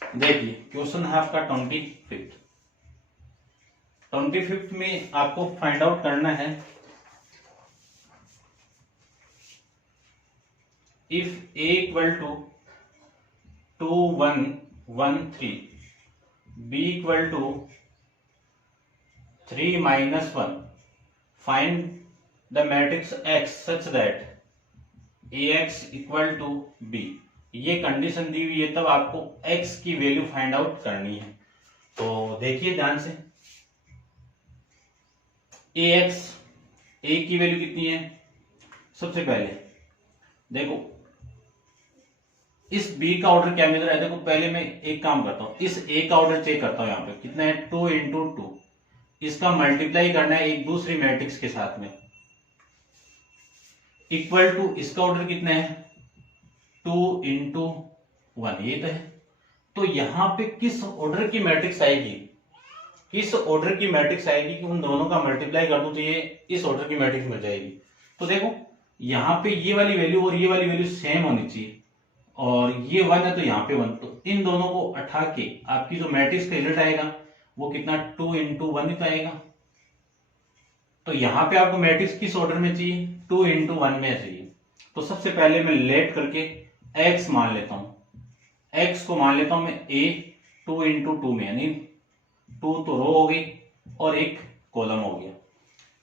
देखिए क्वेश्चन है आपका 25 में आपको फाइंड आउट करना है if A equal to 2 1 1 3 B equal to 3 -1 find the matrix X such that A X equal to B. ये कंडीशन दी हुई है, तब आपको x की वैल्यू फाइंड आउट करनी है। तो देखिए ध्यान से, ax, a की वैल्यू कितनी है। सबसे पहले देखो इस b का ऑर्डर क्या मिल रहा है। देखो पहले मैं एक काम करता हूं, इस a का ऑर्डर चेक करता हूं। यहां पे कितना है 2 × 2, इसका मल्टीप्लाई करना है एक दूसरी मैट्रिक्स के साथ में, इक्वल टू इसका ऑर्डर कितना है 2 × 1, ये तो है। तो यहां पे किस ऑर्डर की मैट्रिक्स आएगी, किस ऑर्डर की मैट्रिक्स आएगी कि उन दोनों का मल्टीप्लाई कर दूं तो ये इस ऑर्डर की मैट्रिक्स मिल जाएगी। तो देखो यहां पे ये वाली वैल्यू और ये वाली वैल्यू सेम होनी चाहिए, और ये 1 है तो यहाँ पे 1, तो इन दोनों को उठा के आपकी जो मैट्रिक्स का रिजल्ट आएगा वो कितना 2 × 1 ही तो आएगा। तो यहां पे आपको मैट्रिक्स किस ऑर्डर में चाहिए, 2 × 1 में चाहिए। तो सबसे पहले मैं लेट करके x मान लेता हूं, x को मान लेता हूं मैं a 2 × 2 में, यानी 2 तो रो हो गई और एक कॉलम हो गया।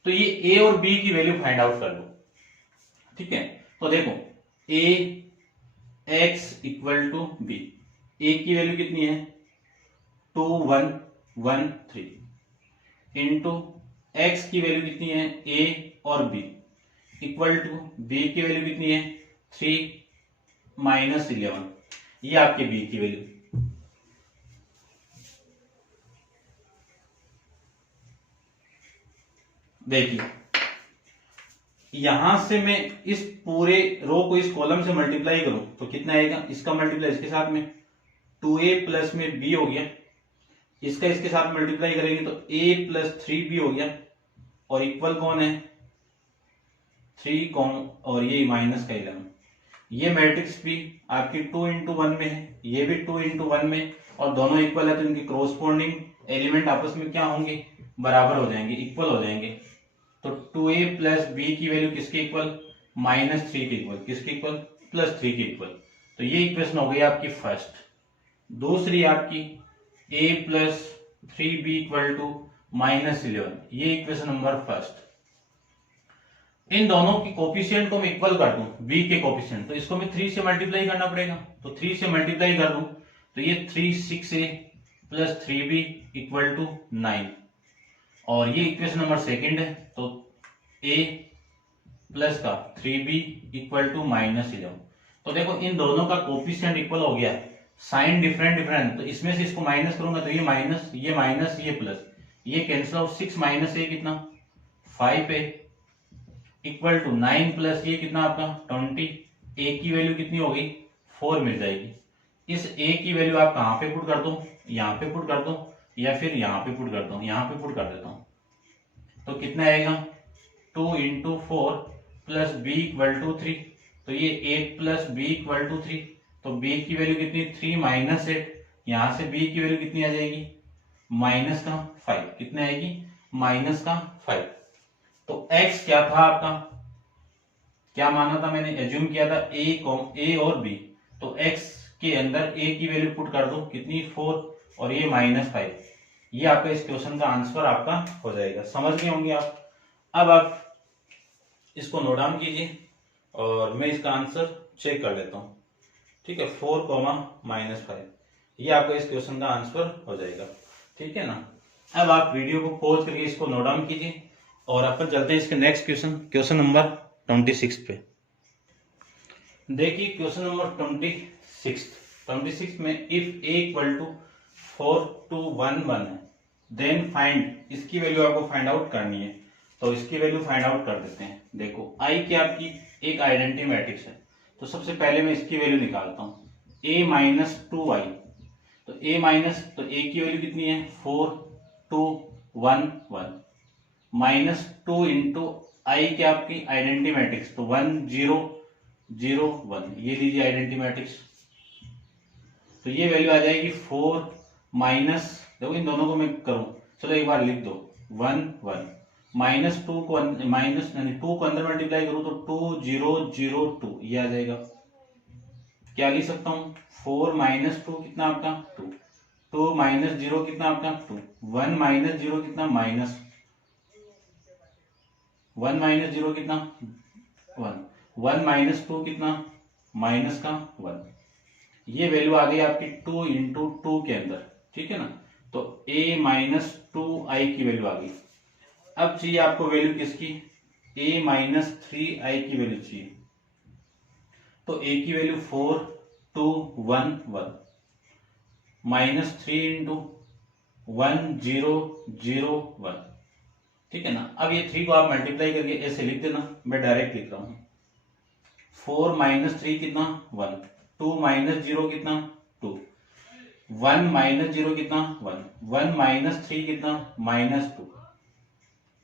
तो ये a और b की वैल्यू फाइंड आउट कर लो। ठीक है, तो देखो a x equal to b, a की वैल्यू कितनी है 2 1 1 3 इंटू x की वैल्यू कितनी है a और b इक्वल टू b की वैल्यू कितनी है 3 -11, ये आपके b की वैल्यू। देखिए यहां से मैं इस पूरे रो को इस कॉलम से मल्टीप्लाई करूं तो कितना आएगा, इसका मल्टीप्लाई इसके साथ में 2a प्लस में b हो गया, इसका इसके साथ मल्टीप्लाई करेंगे तो a प्लस 3b हो गया, और इक्वल कौन है 3 कौन, और ये माइनस का 11। ये मैट्रिक्स भी आपकी 2 × 1 में है, ये भी 2 × 1 में, और दोनों इक्वल है तो इनके कोरोस्पोंडिंग एलिमेंट आपस में क्या होंगे, बराबर हो जाएंगे, इक्वल हो जाएंगे। तो 2a प्लस b की वैल्यू किसके इक्वल, -3 के इक्वल, किसके इक्वल, +3 के इक्वल। तो ये इक्वेशन हो गई आपकी फर्स्ट। दूसरी आपकी a plus 3b equal to -11, ये इक्वेशन नंबर फर्स्ट। इन दोनों की कोफिशिएंट को मैं इक्वल कर दूं, b के कोफिशिएंट, तो इसको मैं 3 से मल्टीप्लाई करना पड़ेगा। तो 3 से मल्टीप्लाई कर दूं तो ये 3 6a plus 3b equal to 9, और ये इक्वेशन नंबर सेकंड है। तो a प्लस का 3b इक्वल टू -11। तो देखो इन दोनों का कोफिशिएंट इक्वल हो गया, साइन डिफरेंट डिफरेंट, तो इसमें से इसको माइनस करूंगा तो ये माइनस ये प्लस, ये कैंसिल आउट, 6 - a कितना 5a इक्वल टू 9 प्लस ये कितना आपका 20, a की वैल्यू कितनी होगी 4 मिल जाएगी। इस a की वैल्यू आप कहां पे पुट कर दो, यहाँ पे पुट कर दो, या फिर यहाँ पे पुट कर दो, यहाँ पे पुट कर देता हूं। तो कितना आएगा 2 × 4 प्लस b इक्वल टू 3, तो ये 8 प्लस b इक्वल टू 3, तो b की वैल्यू कितनी 3 -8, यहां से b की वैल्यू कितनी आ जाएगी -5, कितने आएगी -5। तो x क्या था आपका, क्या माना था मैंने, एज्यूम किया था a और b, तो x के अंदर a की वैल्यू पुट कर दो, कितनी 4, और ये -5। ये आपका इस क्वेश्चन का आंसर आपका हो जाएगा। समझ गए होंगे आप। अब आप इसको नोट डाउन कीजिए और मैं इसका आंसर चेक कर लेता हूँ। ठीक है, 4, -5 ये आपका इस क्वेश्चन का आंसर हो जाएगा। ठीक है ना। अब आप वीडियो को पॉज करके इसको नोट डाउन कीजिए और अपन चलते हैं इसके नेक्स्ट क्वेश्चन नंबर 26 पे। देखिए क्वेश्चन नंबर 26 में if A equal to 4 to 1 1 है देन फाइंड, इसकी वैल्यू आपको फाइंड आउट करनी है। तो इसकी वैल्यू फाइंड आउट कर देते हैं। देखो आई की आपकी एक आइडेंटिटी मैट्रिक्स है, तो सबसे पहले मैं इसकी वैल्यू निकालता हूँ a माइनस 2i। तो a माइनस, तो a की वैल्यू कितनी है 4 2 1 1 माइनस 2 इंटू आई की आपकी आइडेंटिटी मैट्रिक्स, तो 1 0 0 1 ये लीजिए आइडेंटिटी मैट्रिक्स। तो ये वैल्यू आ जाएगी 4 माइनस, देखो इन दोनों को मैं करूं, चलो एक बार लिख दो 1 1 माइनस 2 को माइनस यानी 2 को अंदर मल्टीप्लाई करूं तो 2 0 0 2 ये आ जाएगा। क्या लिख सकता हूं 4 माइनस 2 कितना आपका 2, 2 माइनस 0 कितना आपका 2, 1 माइनस 0 कितना माइनस 1 माइनस 0 कितना 1, 1 माइनस 2 कितना माइनस का 1। ये वैल्यू आ गई आपकी 2 इंटू 2 के अंदर। ठीक है ना। तो a माइनस 2i की वैल्यू आ गई। अब चाहिए आपको वैल्यू किसकी, a माइनस 3i की वैल्यू चाहिए। तो a की वैल्यू 4 2 1 1 माइनस 3 इंटू 1 0 0 1। ठीक है ना। अब ये 3 को आप मल्टीप्लाई करके ऐसे लिख देना, मैं डायरेक्ट लिख रहा हूं 4 माइनस 3 कितना 1, 2 माइनस 0 कितना 2, 1 माइनस 0 कितना 1, 1 माइनस 3 कितना माइनस 2।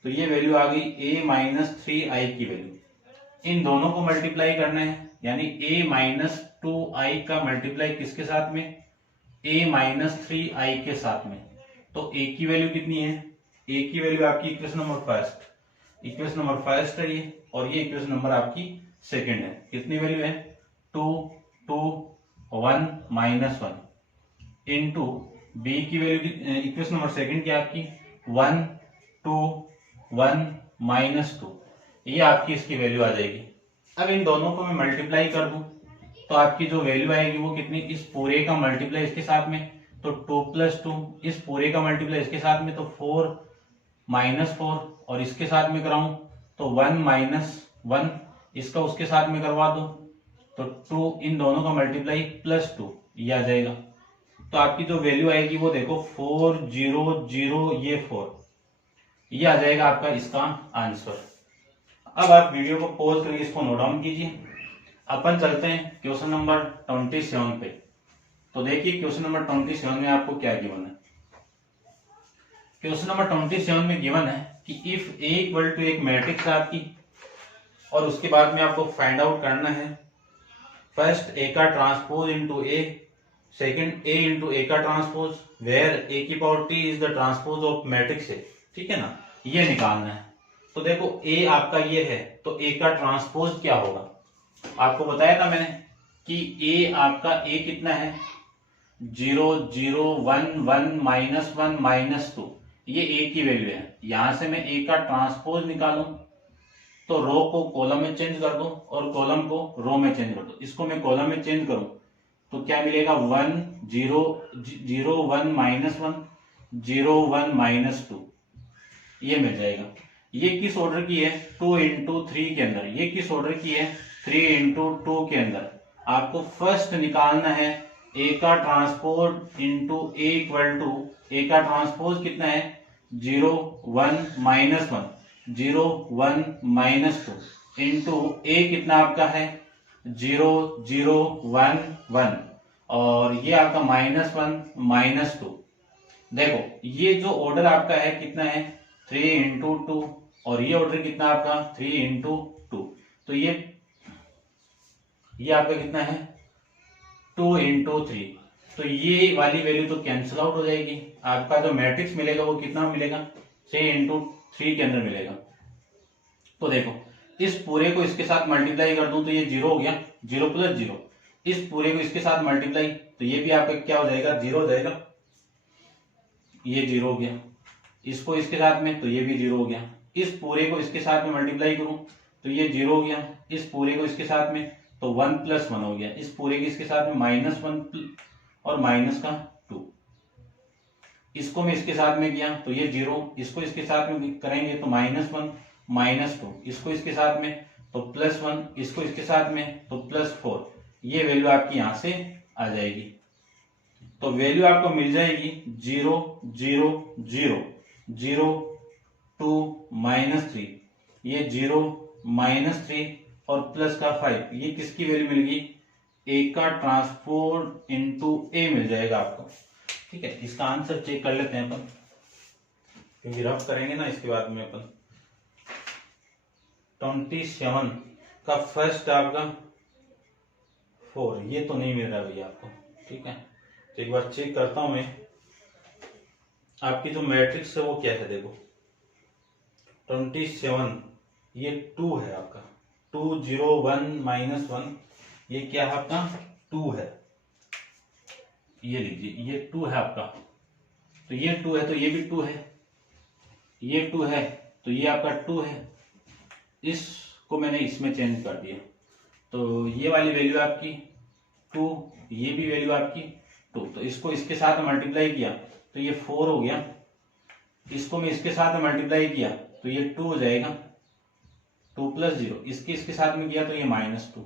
तो ये वैल्यू आ गई a माइनस 3i की वैल्यू। इन दोनों को मल्टीप्लाई करना है, यानी a माइनस 2i का मल्टीप्लाई किसके साथ में, a माइनस 3i के साथ में। तो a की वैल्यू कितनी है, a की वैल्यू आपकी इक्वेशन नंबर फर्स्ट है ये, और ये इक्वेशन नंबर आपकी सेकेंड है। कितनी वैल्यू है 2 2 1 माइनस 1 इंटू बी की वैल्यू इक्वेशन नंबर सेकेंड की आपकी 1 2 1 माइनस 2, ये आपकी इसकी वैल्यू आ जाएगी। अब इन दोनों को मैं मल्टीप्लाई कर दूं तो आपकी जो वैल्यू आएगी वो कितनी, इस पूरे का मल्टीप्लाई इसके साथ में तो 2 प्लस 2, इस पूरे का मल्टीप्लाई इसके साथ में तो 4 माइनस 4, और इसके साथ में कराऊं तो 1 माइनस 1, इसका उसके साथ में करवा दो तो 2, इन दोनों का मल्टीप्लाई प्लस 2 ये आ जाएगा। तो आपकी जो वैल्यू आएगी वो देखो 4 0 0 ये 4, ये आ जाएगा आपका इसका आंसर। अब आप वीडियो को पॉज करके इसको नोट डाउन कीजिए। अपन चलते हैं क्वेश्चन नंबर 27 पे। तो देखिए क्वेश्चन नंबर 27 में आपको क्या गिवन है। क्वेश्चन नंबर 27 में गिवन है कि इफ ए इक्वल टू एक मैट्रिक्स आपकी, और उसके बाद में आपको फाइंड आउट करना है फर्स्ट ए का ट्रांसपोज इंटू ए, सेकेंड ए इंटू ए का ट्रांसपोज, वेयर ए की power T is the transpose of matrix A. ठीक है ना, ये निकालना है। तो देखो ए आपका ये है, तो ए का ट्रांसपोज क्या होगा, आपको बताया था मैंने कि ए आपका ए कितना है 0 0 1 1 माइनस 1 माइनस 2, ये ए की वैल्यू है। यहां से मैं ए का ट्रांसपोज निकालूं तो रो को कॉलम में चेंज कर दो और कॉलम को रो में चेंज कर दो। इसको मैं कॉलम में चेंज करूं तो क्या मिलेगा 1 0 0 1 माइनस 1 0 1 माइनस 2, ये मिल जाएगा। ये किस ऑर्डर की है 2 इंटू 3 के अंदर, ये किस ऑर्डर की है 3 इंटू 2 के अंदर। आपको फर्स्ट निकालना है ए का transpose into A equal to, A का ट्रांसपोज कितना है 0 1 माइनस 1 0 1 माइनस 2 इंटू ए कितना आपका है 0 0 1 1, और ये आपका माइनस 1 माइनस 2। देखो ये जो ऑर्डर आपका है कितना है 3 इंटू 2, और ये ऑर्डर कितना आपका 3 इंटू 2, तो ये आपका कितना है 2 इंटू 3। तो ये वाली वैल्यू तो कैंसिल आउट हो जाएगी। आपका जो मैट्रिक्स मिलेगा वो कितना मिलेगा 3 इंटू 3 के अंदर मिलेगा। तो देखो इस पूरे को इसके साथ मल्टीप्लाई कर दूं तो ये 0 हो गया, 0 प्लस 0, इस पूरे को इसके साथ मल्टीप्लाई तो ये भी आपका क्या हो जाएगा 0 हो जाएगा, ये 0 हो गया। इसको इसके साथ में तो ये भी 0 हो गया। इस पूरे को इसके साथ में मल्टीप्लाई करूं तो ये 0 हो गया, इस पूरे को इसके साथ में तो 1 + 1 हो गया, इस पूरे के इसके साथ में -1 और माइनस का 2, इसको मैं इसके साथ में किया तो ये 0, इसको इसके साथ में करेंगे तो -1 -2, इसको इसके साथ में तो +1, इसको इसके साथ में तो +4, ये वैल्यू आपकी यहां से आ जाएगी। तो वैल्यू आपको मिल जाएगी 0 0 0 0 2 -3, ये 0 -3 और +5, ये किसकी वैल्यू मिल गई, ए का ट्रांसपोज इनटू ए मिल जाएगा आपको। ठीक है, इसका आंसर चेक कर लेते हैं अपन, क्योंकि रफ करेंगे ना इसके बाद में अपन। 27 का फर्स्ट आपका 4, ये तो नहीं मिल रहा भैया आपको। ठीक है, तो एक बार चेक करता हूं मैं, आपकी जो मैट्रिक्स है वो क्या है, देखो 27 ये 2 है आपका, 2 0 1 -1, ये क्या है आपका 2 है, ये लीजिए ये 2 है आपका, तो ये 2 है तो ये भी 2 है, ये 2 है तो ये आपका 2 है, इसको मैंने इसमें चेंज कर दिया, तो ये वाली वैल्यू आपकी 2, ये भी वैल्यू आपकी 2, तो इसको इसके साथ मल्टीप्लाई किया तो ये 4 हो गया, इसको मैं इसके साथ मल्टीप्लाई किया तो ये 2 हो जाएगा, 2 + 0, इसके साथ में किया तो ये -2,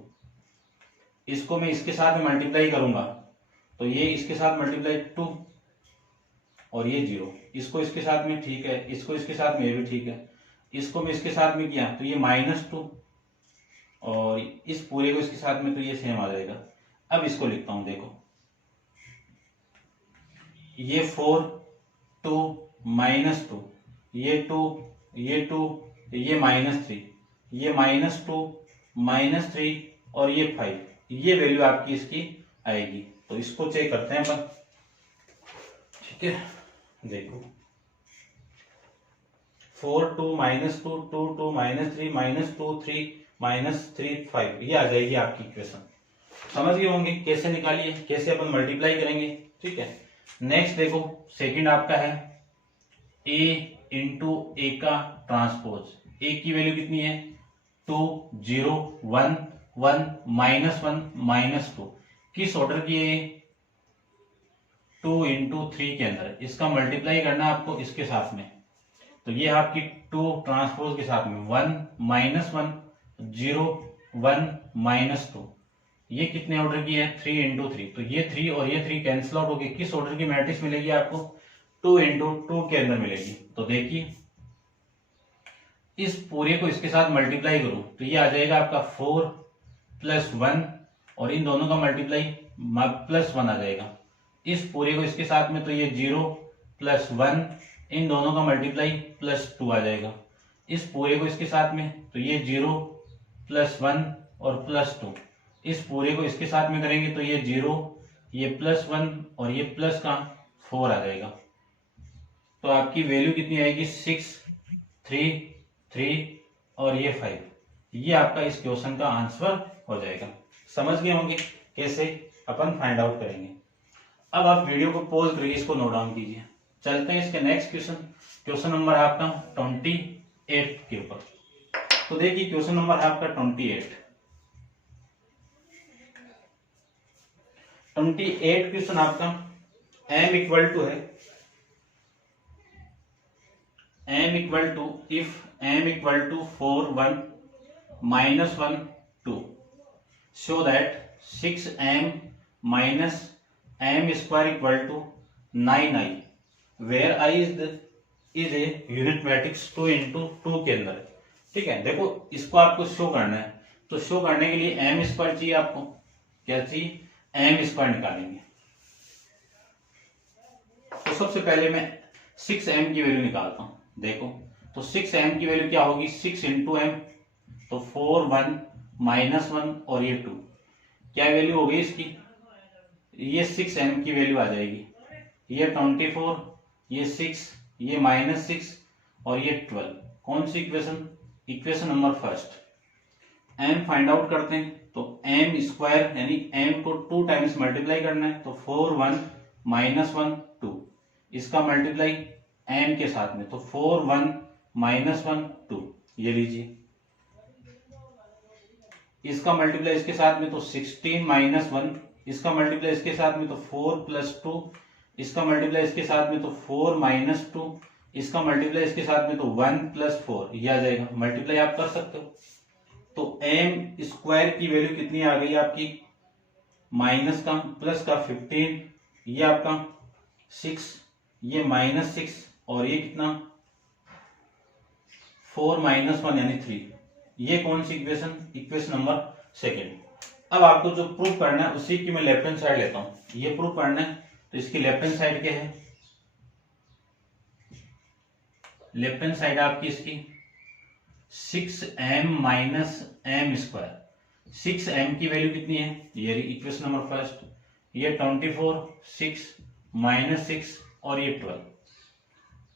इसको मैं इसके साथ में मल्टीप्लाई करूंगा तो ये इसके साथ मल्टीप्लाई 2 और ये 0, इसको इसके साथ में ठीक है, इसको इसके साथ में ये भी ठीक है, इसको मैं इसके साथ में किया तो ये -2 और इस पूरे को इसके साथ में तो ये सेम आ जाएगा। अब इसको लिखता हूं, देखो ये 4 2 -2, ये 2 ये 2 ये -3, ये -2 -3 और ये 5, ये वैल्यू आपकी इसकी आएगी। तो इसको चेक करते हैं अपन। ठीक है, देखो 4 2 -2 2 2 -3 -2 3 -3 5, ये आ जाएगी आपकी इक्वेशन। समझ गए होंगे कैसे निकालिए, कैसे अपन मल्टीप्लाई करेंगे। ठीक है, नेक्स्ट देखो सेकंड आपका है a इंटू ए का ट्रांसपोज। ए की वैल्यू कितनी है 2 0 1 1 -1 -2, किस ऑर्डर की है 2 × 3 के अंदर, इसका मल्टीप्लाई करना है आपको इसके साथ में, तो ये आपकी 2 ट्रांसपोज के साथ में 1 -1 0 1 -2, ये कितने ऑर्डर की है 3 × 3, तो ये 3 और ये 3 कैंसिल आउट हो गए, किस ऑर्डर की मैट्रिक्स मिलेगी आपको 2 × 2 के अंदर मिलेगी। तो देखिए इस पूरे को इसके साथ मल्टीप्लाई करूं तो ये आ जाएगा आपका 4 + 1 और इन दोनों का मल्टीप्लाई +1 आ जाएगा, इस पूरे को इसके साथ में तो ये 0 + 1, इन दोनों का मल्टीप्लाई +2 आ जाएगा, इस पूरे को इसके साथ में तो ये 0 + 1 और +2, इस पूरे को इसके साथ में करेंगे तो ये 0 ये +1 और ये प्लस का 4 आ जाएगा। तो आपकी वैल्यू कितनी आएगी 6 3 3 और ये 5, ये आपका इस क्वेश्चन का आंसर हो जाएगा। समझ गए होंगे कैसे अपन फाइंड आउट करेंगे। अब आप वीडियो को पॉज करके इसको नोट डाउन कीजिए। चलते हैं इसके नेक्स्ट क्वेश्चन, क्वेश्चन नंबर है आपका 28 के ऊपर। तो देखिए क्वेश्चन नंबर है आपका 28 क्वेश्चन आपका m इक्वल टू है m equal to if m equal to 4 1 -1 2 show that 6m minus m square equal to 9i where i is a unit matrix 2 × 2 के अंदर। ठीक है, देखो इसको आपको शो करना है, तो शो करने के लिए m स्क्वायर चाहिए आपको, क्या चाहिए m स्क्वायर निकालेंगे। तो सबसे पहले मैं 6m की वैल्यू निकालता हूं। देखो तो 6m की वैल्यू क्या होगी 6 × m, तो 4 1 -1 और ये 2, क्या वैल्यू होगी इसकी, ये 6m की वैल्यू आ जाएगी, ये 24 ये 6 ये -6 और ये 12। कौन सी equation, equation number first. m find out करते हैं तो m स्क्वायर यानी m को 2 टाइम्स मल्टीप्लाई करना है, तो 4 1 -1 2, इसका मल्टीप्लाई m के साथ में तो 4 1 -1 2, ये लीजिए इसका मल्टीप्लाई इसके साथ में तो 16 माइनस 1, इसका मल्टीप्लाई इसके साथ में तो 4 प्लस 2, इसका मल्टीप्लाई इसके साथ में तो 4 माइनस 2, इसका मल्टीप्लाई इसके साथ में तो 1 प्लस 4, ये आ जाएगा। मल्टीप्लाई आप कर सकते हो। तो एम स्क्वायर की वैल्यू कितनी आ गई आपकी, माइनस का प्लस का 15, ये आपका 6, ये माइनस 6 और ये कितना 4 माइनस 1 यानी 3। ये कौन सी इक्वेशन, इक्वेशन नंबर सेकेंड। अब आपको जो प्रूफ करना है उसी की मैं लेफ्ट हैंड साइड लेता हूं। ये प्रूफ करना है तो इसकी लेफ्ट हैंड साइड क्या है, लेफ्ट हैंड साइड आपकी इसकी 6m minus M square. 6m की वैल्यू कितनी है, ये इक्वेशन नंबर फर्स्ट, ये 24, 6 माइनस 6 और ये 12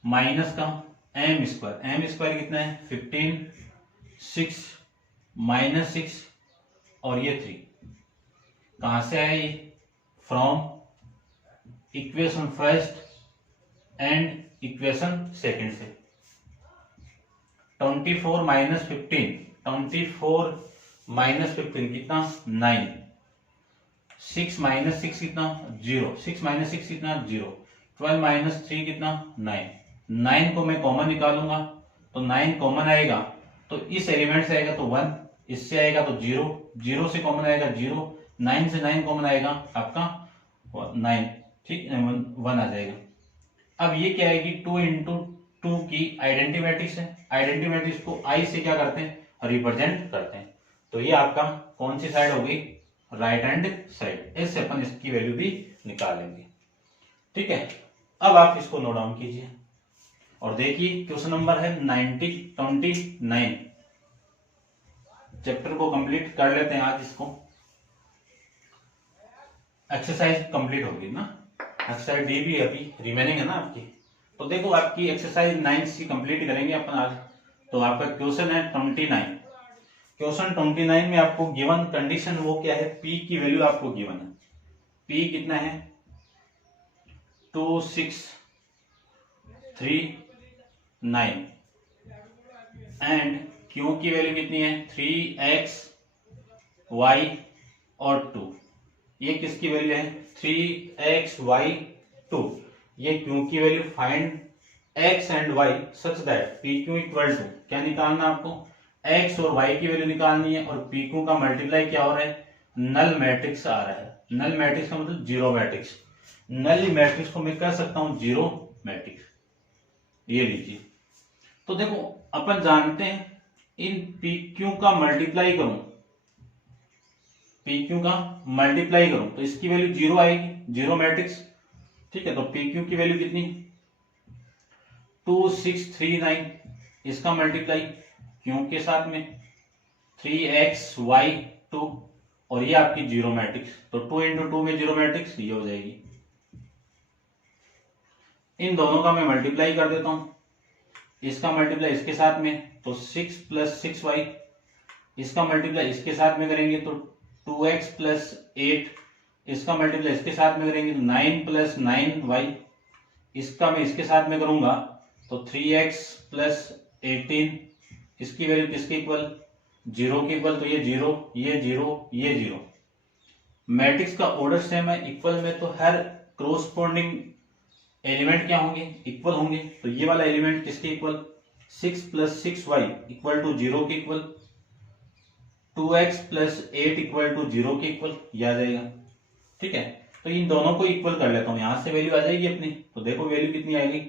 माइनस का एम स्क्वायर। एम स्क्वायर कितना है 15, 6 माइनस 6 और ये 3। कहां से आया ये, from equation first and equation second से। 24 माइनस 15, 24 माइनस 15 कितना 9, 6 माइनस 6 कितना 0, 6 माइनस 6 कितना 0, 12 माइनस 3 कितना 9। 9 को मैं कॉमन निकालूंगा तो 9 कॉमन आएगा तो इस एलिमेंट से आएगा तो 1, इससे आएगा तो 0, 0 से कॉमन आएगा 0, 9 से 9 कॉमन आएगा आपका 9, ठीक 1 आ जाएगा। अब ये क्या आएगी 2 इंटू 2 की आइडेंटिटी मैट्रिक्स है। आइडेंटिटी मैट्रिक्स को आई से क्या करते हैं, रिप्रेजेंट करते हैं। तो ये आपका कौन सी साइड होगी, राइट हैंड साइड। इससे अपन इसकी वैल्यू भी निकाल लेंगे, ठीक है। अब आप इसको नोट डाउन कीजिए और देखिए क्वेश्चन नंबर है 29। चैप्टर को कंप्लीट कर लेते हैं आज। इसको एक्सरसाइज कंप्लीट होगी ना, एक्सरसाइज डी भी अभी रिमेनिंग है ना आपकी। तो देखो आपकी एक्सरसाइज 9 की कंप्लीट करेंगे अपन आज। तो आपका क्वेश्चन है 29। क्वेश्चन 29 में आपको गिवन कंडीशन वो क्या है, पी की वैल्यू आपको गिवन है। पी कितना है 2, 6, 3, 9 एंड क्यू की वैल्यू कितनी है 3x, y और 2। ये किसकी वैल्यू है 3x, y, 2। ये क्यू की value find x and y such that pq equal to, क्या निकालना आपको x और y की वैल्यू निकालनी है और pq का मल्टीप्लाई क्या हो रहा है, नल मैट्रिक्स आ रहा है। नल मैट्रिक्स का मतलब जीरो मैट्रिक्स। नल मैट्रिक्स को मैं कह सकता हूं जीरो मैट्रिक्स। ये लीजिए। तो देखो अपन जानते हैं इन pq का मल्टीप्लाई करूं, pq का मल्टीप्लाई करूं तो इसकी वैल्यू जीरो आएगी, जीरो मैट्रिक्स, ठीक है। तो pq की वैल्यू कितनी 2, 6, 3, 9, इसका मल्टीप्लाई q के साथ में 3x, y, 2 और ये आपकी जीरो मैट्रिक्स। तो 2 इंटू 2 में जीरो मैट्रिक्स ये हो जाएगी। इन दोनों का मैं मल्टीप्लाई कर देता हूं, इसका मल्टीप्लाई इसके साथ में तो 6 प्लस 6y, इसका मल्टीप्लाई इसके साथ में करेंगे तो 2x प्लस 8, इसका मल्टीप्लाई इसके साथ में करेंगे तो 9 प्लस 9y, इसका मैं इसके साथ में करूंगा तो 3x प्लस 18, इसकी वैल्यू किसके इक्वल, जीरो के इक्वल। तो ये जीरो, ये जीरो, ये जीरो। मैट्रिक्स का ऑर्डर सेम है, इक्वल में तो हर क्रोस्पोंडिंग एलिमेंट क्या होंगे, इक्वल होंगे। तो ये वाला एलिमेंट किसके equal 6 plus 6y equal to zero के equal, 2x plus 8 equal to zero के इक्वल, ये आ जाएगा, ठीक है। तो इन दोनों को इक्वल कर लेता हूं, यहां से वैल्यू आ जाएगी अपनी। तो देखो वैल्यू कितनी आएगी,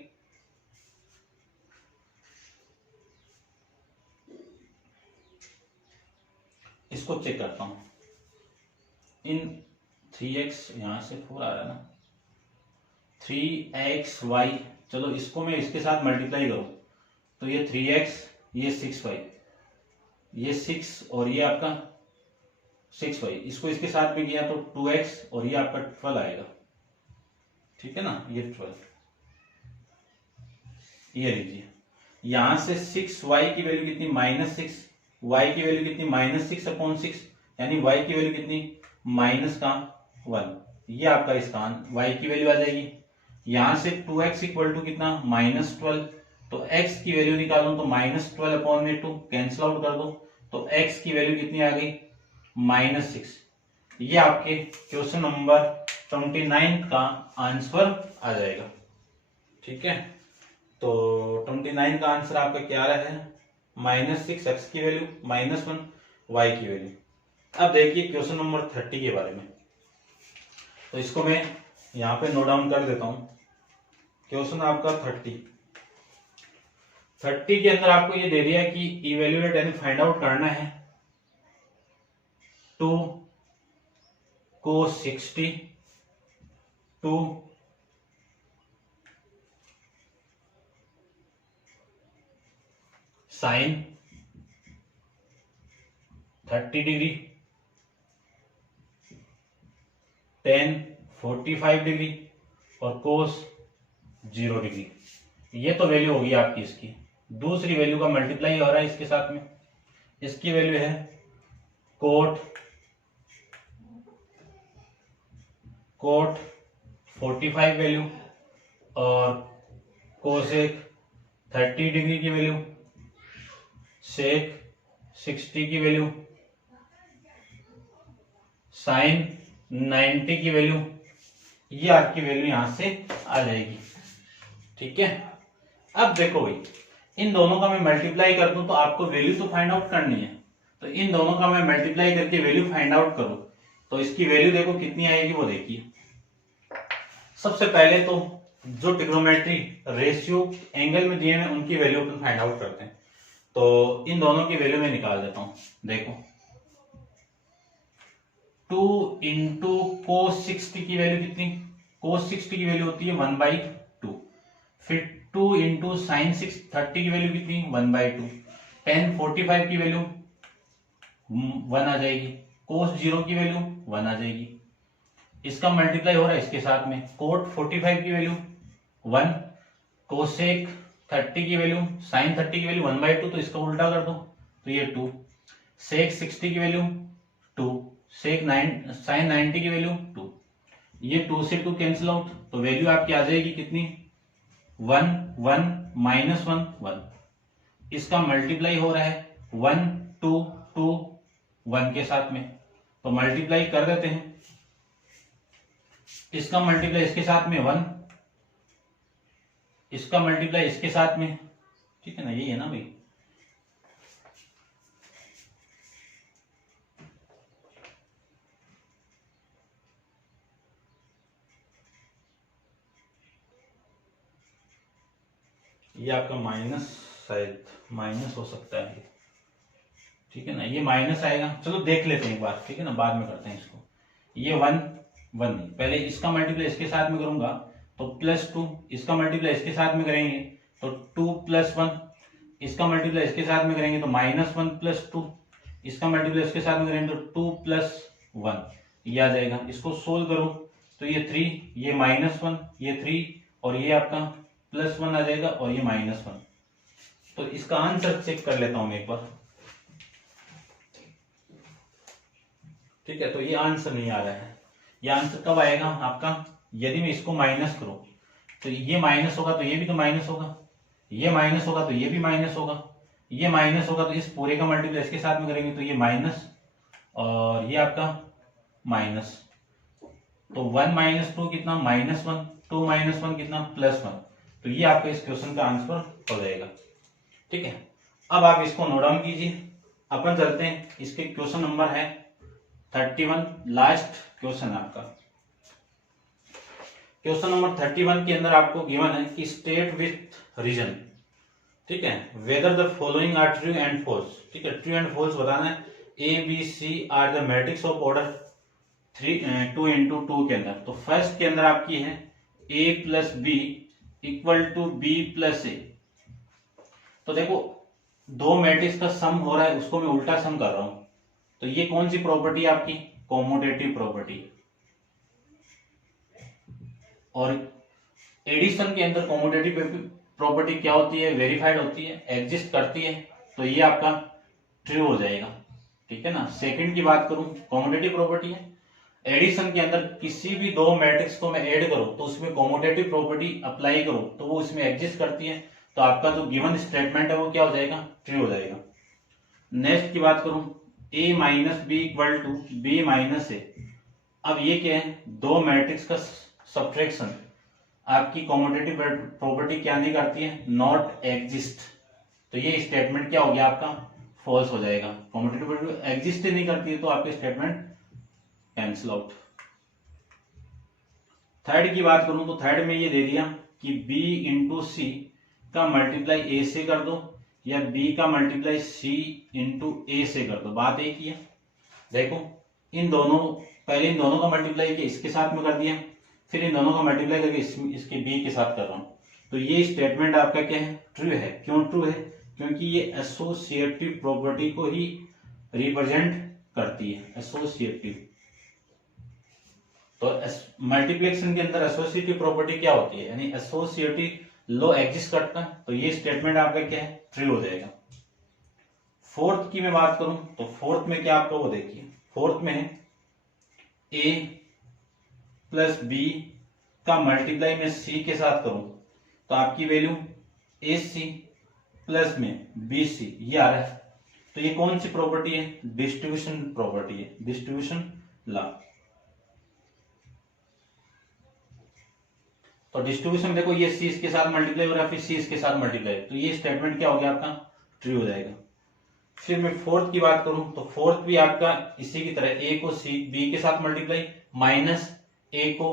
इसको चेक करता हूं। इन 3x यहां से 4 आ रहा है ना, 3xy, चलो इसको मैं इसके साथ मल्टीप्लाई करूं तो ये 3x, ये 6y, ये 6 और ये आपका 6y, इसको इसके साथ में किया तो 2x और ये आपका 12 आएगा, ठीक है ना। ये 12, ये लीजिए। यहां से 6y की वैल्यू कितनी -6, y की वैल्यू कितनी -6/6, यानी y की वैल्यू कितनी -1। ये आपका स्थान y की वैल्यू आ जाएगी। यहां से 2x इक्वल टू कितना -12, तो x की वैल्यू निकालूं तो -12/2 कैंसिल आउट कर दो तो x की वैल्यू कितनी आ गई -6। ये आपके क्वेश्चन नंबर 29 का आंसर आ जाएगा। ठीक है, तो 29 का आंसर आपका क्या रहा है? -6 x की वैल्यू, -1 y की वैल्यू। अब देखिए क्वेश्चन नंबर 30 के बारे में, तो इसको मैं यहाँ पे नोट डाउन कर देता हूँ। क्वेश्चन आपका 30 के अंदर आपको ये दे दिया है कि इवेल्युएट यानी फाइंड आउट करना है 2 cos 60 2 sin 30 degree, tan 45 degree और cos 0 डिग्री। ये तो वैल्यू होगी आपकी इसकी। दूसरी वैल्यू का मल्टीप्लाई हो रहा है इसके साथ में, इसकी वैल्यू है कोट 45 वैल्यू और कोसेक 30 डिग्री की वैल्यू, सेक 60 की वैल्यू, साइन 90 की वैल्यू। ये आपकी वैल्यू यहां से आ जाएगी। ठीक है, अब देखो भाई, इन दोनों का मैं मल्टीप्लाई कर दूं तो आपको वैल्यू तो फाइंड आउट करनी है। तो इन दोनों का मैं मल्टीप्लाई करके वैल्यू फाइंड आउट करूं तो इसकी वैल्यू देखो कितनी आएगी, वो देखिए। सबसे पहले तो जो ट्रिग्नोमेट्री रेशियो एंगल में दिए हैं उनकी वैल्यू अपन फाइंड आउट करते हैं। तो इन दोनों की वैल्यू मैं निकाल देता हूं। देखो 2 इंटू कोस 60 की वैल्यू कितनी? कोस 60 की वैल्यू होती है 1/2। फिर 2 इंटू साइन 30 की वैल्यू कितनी? 1/2। tan 45 की वैल्यू 1 आ जाएगी। कोस 0 की वैल्यू 1 आ जाएगी। इसका मल्टीप्लाई हो रहा है इसके साथ में। कोट 45 की वैल्यू 1, कोसेक 30 की वैल्यू, साइन 30 की वैल्यू 1/2, तो इसका उल्टा कर दो तो ये 2। सेक 60 की वैल्यू 2, सेक साइन 90 की वैल्यू 2। ये 2 से 2 कैंसिल आउट, तो वैल्यू आपकी आ जाएगी कितनी? 1 1 -1 1। इसका मल्टीप्लाई हो रहा है 1 2 2 1 के साथ में, तो मल्टीप्लाई कर देते हैं। इसका मल्टीप्लाई इसके साथ में 1, इसका मल्टीप्लाई इसके साथ में। ठीक है ना, यही है ना भाई। ये आपका माइनस, शायद माइनस हो सकता है। ठीक है ना, ये माइनस आएगा। चलो देख लेते हैं एक बार, ठीक है ना, बाद में करते हैं इसको। ये 1 1 नहीं, पहले इसका मल्टीप्लाई इसके साथ में करूंगा तो +2, इसका मल्टीप्लाई इसके साथ में करेंगे तो 2 + 1, इसका मल्टीप्लाई इसके साथ में करेंगे तो -1 + 2, इसका मल्टीप्लाई इसके साथ में करेंगे तो 2 + 1, ये आ जाएगा। इसको सोल्व करो तो ये 3, ये -1, ये 3 और ये आपका +1 आ जाएगा और ये -1। तो इसका आंसर चेक कर लेता हूं मैं एक बार। ठीक है, तो ये आंसर नहीं आ रहा है। ये आंसर कब आएगा आपका? यदि मैं इसको माइनस करूं तो ये माइनस होगा तो ये भी तो माइनस होगा, ये माइनस होगा तो ये भी माइनस होगा, ये माइनस होगा तो इस पूरे का मल्टीप्लाई इसके साथ में करेंगे तो ये माइनस और ये आपका माइनस। तो 1 - 2 कितना? -1, 2 - 1 कितना? +1। तो ये आपका इस क्वेश्चन का आंसर हो जाएगा। ठीक है, अब आप इसको नोट डाउन कीजिए। अपन चलते हैं, इसके क्वेश्चन नंबर है 31, लास्ट क्वेश्चन आपका। क्वेश्चन नंबर 31 के अंदर आपको गिवन है कि स्टेट विथ रीजन। ठीक है, whether the following are true and false. ठीक है, ट्रू एंड फॉल्स बताना है। ABC are the matrix of order 2 into 2 के अंदर। तो फर्स्ट के अंदर आपकी है A + B = B + A। तो देखो दो मैट्रिक्स का सम हो रहा है, उसको मैं उल्टा सम कर रहा हूं। तो ये कौन सी प्रॉपर्टी है आपकी? Commutative property. और एडिशन के अंदर कॉम्यूटेटिव प्रॉपर्टी क्या होती है? वेरीफाइड होती है, एग्जिस्ट करती है। तो ये आपका ट्रू हो जाएगा। ठीक है ना। सेकंड की बात करूं, कॉम्यूटेटिव प्रॉपर्टी है। एडिशन के अंदर किसी भी दो मैट्रिक्स को मैं ऐड करूं तो उसमें कॉम्यूटेटिव प्रॉपर्टी अप्लाई करूं तो वो इसमें एग्जिस्ट करती है। तो आपका जो गिवन स्टेटमेंट है वो क्या हो जाएगा? ट्रू हो जाएगा। नेक्स्ट की बात करूं, A minus B equal to B minus A. अब ये क्या है, दो मैट्रिक्स का सब्ट्रैक्शन आपकी कॉम्यूटेटिव प्रॉपर्टी क्या नहीं करती है, नॉट एग्जिस्ट। तो ये स्टेटमेंट क्या हो गया आपका, फॉल्स हो जाएगा। कॉम्यूटेटिव प्रॉपर्टी एग्जिस्ट नहीं करती है तो आपकी स्टेटमेंट कैंसिल आउट। थर्ड की बात करूं तो थर्ड में ये दे दिया कि b इंटू सी का मल्टीप्लाई ए से कर दो या b का मल्टीप्लाई c इंटू ए से कर दो। बात एक ही है। देखो इन दोनों, पहले इन दोनों का मल्टीप्लाई किया, इसके साथ में कर दिया, फिर इन दोनों का मल्टीप्लाई करके इसके b के साथ कर रहा हूं। तो ये स्टेटमेंट आपका क्या है, ट्रू है। क्यों ट्रू है, क्योंकि ये एसोसिएटिव प्रॉपर्टी को ही रिप्रेजेंट करती है, एसोसिएटिव। तो मल्टीप्लिकेशन के अंदर एसोसिएटिव प्रॉपर्टी क्या होती है, यानी एसोसिएटिव लॉ एग्जिस्ट करता है। तो ये स्टेटमेंट आपका क्या है, ट्रू हो जाएगा। फोर्थ की मैं बात करूं तो फोर्थ में क्या आपका वो देखिए, फोर्थ में है ए प्लस बी का मल्टीप्लाई में सी के साथ करूं तो आपकी वैल्यू ए सी प्लस में बी सी ये आ रहा है। तो ये कौन सी प्रॉपर्टी है, डिस्ट्रीब्यूशन प्रॉपर्टी है, डिस्ट्रीब्यूशन लॉ। तो डिस्ट्रीब्यूशन देखो, ये सी इसके साथ मल्टीप्लाई हो रहा है, फिर सी इसके साथ मल्टीप्लाई, तो ये स्टेटमेंट क्या हो गया आपका, ट्रू हो जाएगा। फिर मैं फोर्थ की बात करूं तो फोर्थ भी आपका इसी की तरह, ए को सी बी के साथ मल्टीप्लाई माइनस ए को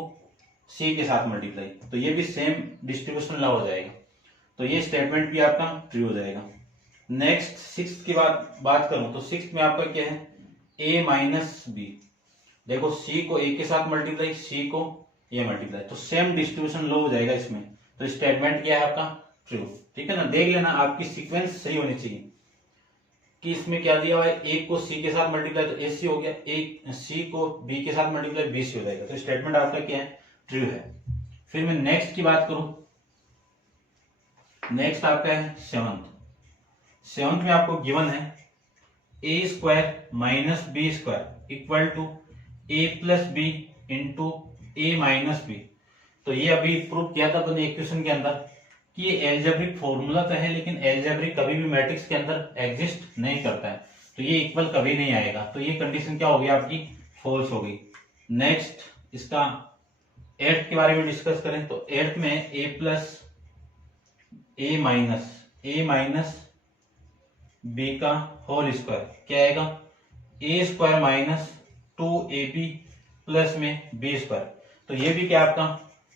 सी के साथ मल्टीप्लाई, तो ये भी सेम डिस्ट्रीब्यूशन लॉ हो जाएगा। तो ये स्टेटमेंट भी आपका ट्रू हो जाएगा। नेक्स्ट सिक्स्थ की बात करूं तो सिक्स्थ में आपका क्या है, ए माइनस बी। देखो सी को ए के साथ मल्टीप्लाई, सी को ये मल्टीप्लाई, तो सेम डिस्ट्रीब्यूशन लो हो जाएगा इसमें। तो स्टेटमेंट क्या है आपका, ट्रू। ठीक है ना, देख लेना आपकी सीक्वेंस सही होनी चाहिए कि इसमें क्या दिया हुआ है, ए को सी के साथ मल्टीप्लाई तो ए सी हो गया, ए सी को बी के साथ मल्टीप्लाई बी सी हो जाएगा। तो स्टेटमेंट आपका क्या है, ट्रू है। फिर मैं नेक्स्ट की बात करूं, नेक्स्ट आपका है सेवंथ। सेवंथ में आपको गिवन है a square minus b square equal to A plus b into a minus b. तो ये अभी प्रूव किया था अपने इक्वेशन के अंदर कि ये एल्जेब्रिक फॉर्मूला तो है, लेकिन एल्जेब्रिक कभी भी मैट्रिक्स के अंदर एग्जिस्ट नहीं करता है, तो ये इक्वल कभी नहीं आएगा। तो ये कंडीशन क्या होगी आपकी, फॉल्स हो गई। नेक्स्ट इसका एट्थ के बारे में डिस्कस करें तो एट्थ में ए प्लस ए माइनस बी का होल स्क्वायर क्या आएगा, ए स्क्वायर माइनस 2ab प्लस में बी स्क्वायर। तो ये भी क्या आपका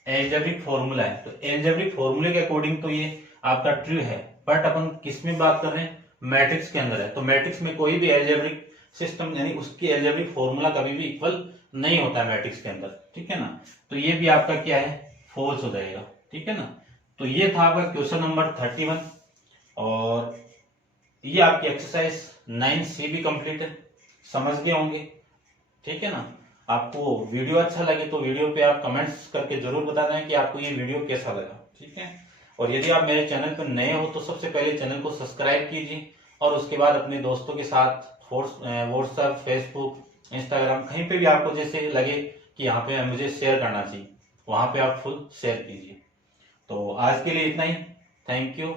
एल्जेब्रिक फॉर्मूला है। तो एल्जेब्रिक फॉर्मूले के अकॉर्डिंग तो ये आपका ट्रू है, बट अपन किस में बात कर रहे हैं, मैट्रिक्स के अंदर है। तो मैट्रिक्स में कोई भी एल्जेब्रिक सिस्टम यानी उसकी एल्जेब्रिक फॉर्मूला कभी भी इक्वल नहीं होता है मैट्रिक्स के अंदर। ठीक है ना, तो ये भी आपका क्या है, फॉल्स हो जाएगा। ठीक है ना, तो ये था आपका क्वेश्चन नंबर 31 और ये आपकी एक्सरसाइज 9C भी कंप्लीट है, समझ गए होंगे। ठीक है ना, आपको वीडियो अच्छा लगे तो वीडियो पे आप कमेंट्स करके जरूर बता दें कि आपको ये वीडियो कैसा लगा। ठीक है, और यदि आप मेरे चैनल पर नए हो तो सबसे पहले चैनल को सब्सक्राइब कीजिए और उसके बाद अपने दोस्तों के साथ व्हाट्सएप, फेसबुक, इंस्टाग्राम कहीं पे भी आपको जैसे लगे कि यहाँ पे मुझे शेयर करना चाहिए, वहां पे आप फुल शेयर कीजिए। तो आज के लिए इतना ही, थैंक यू।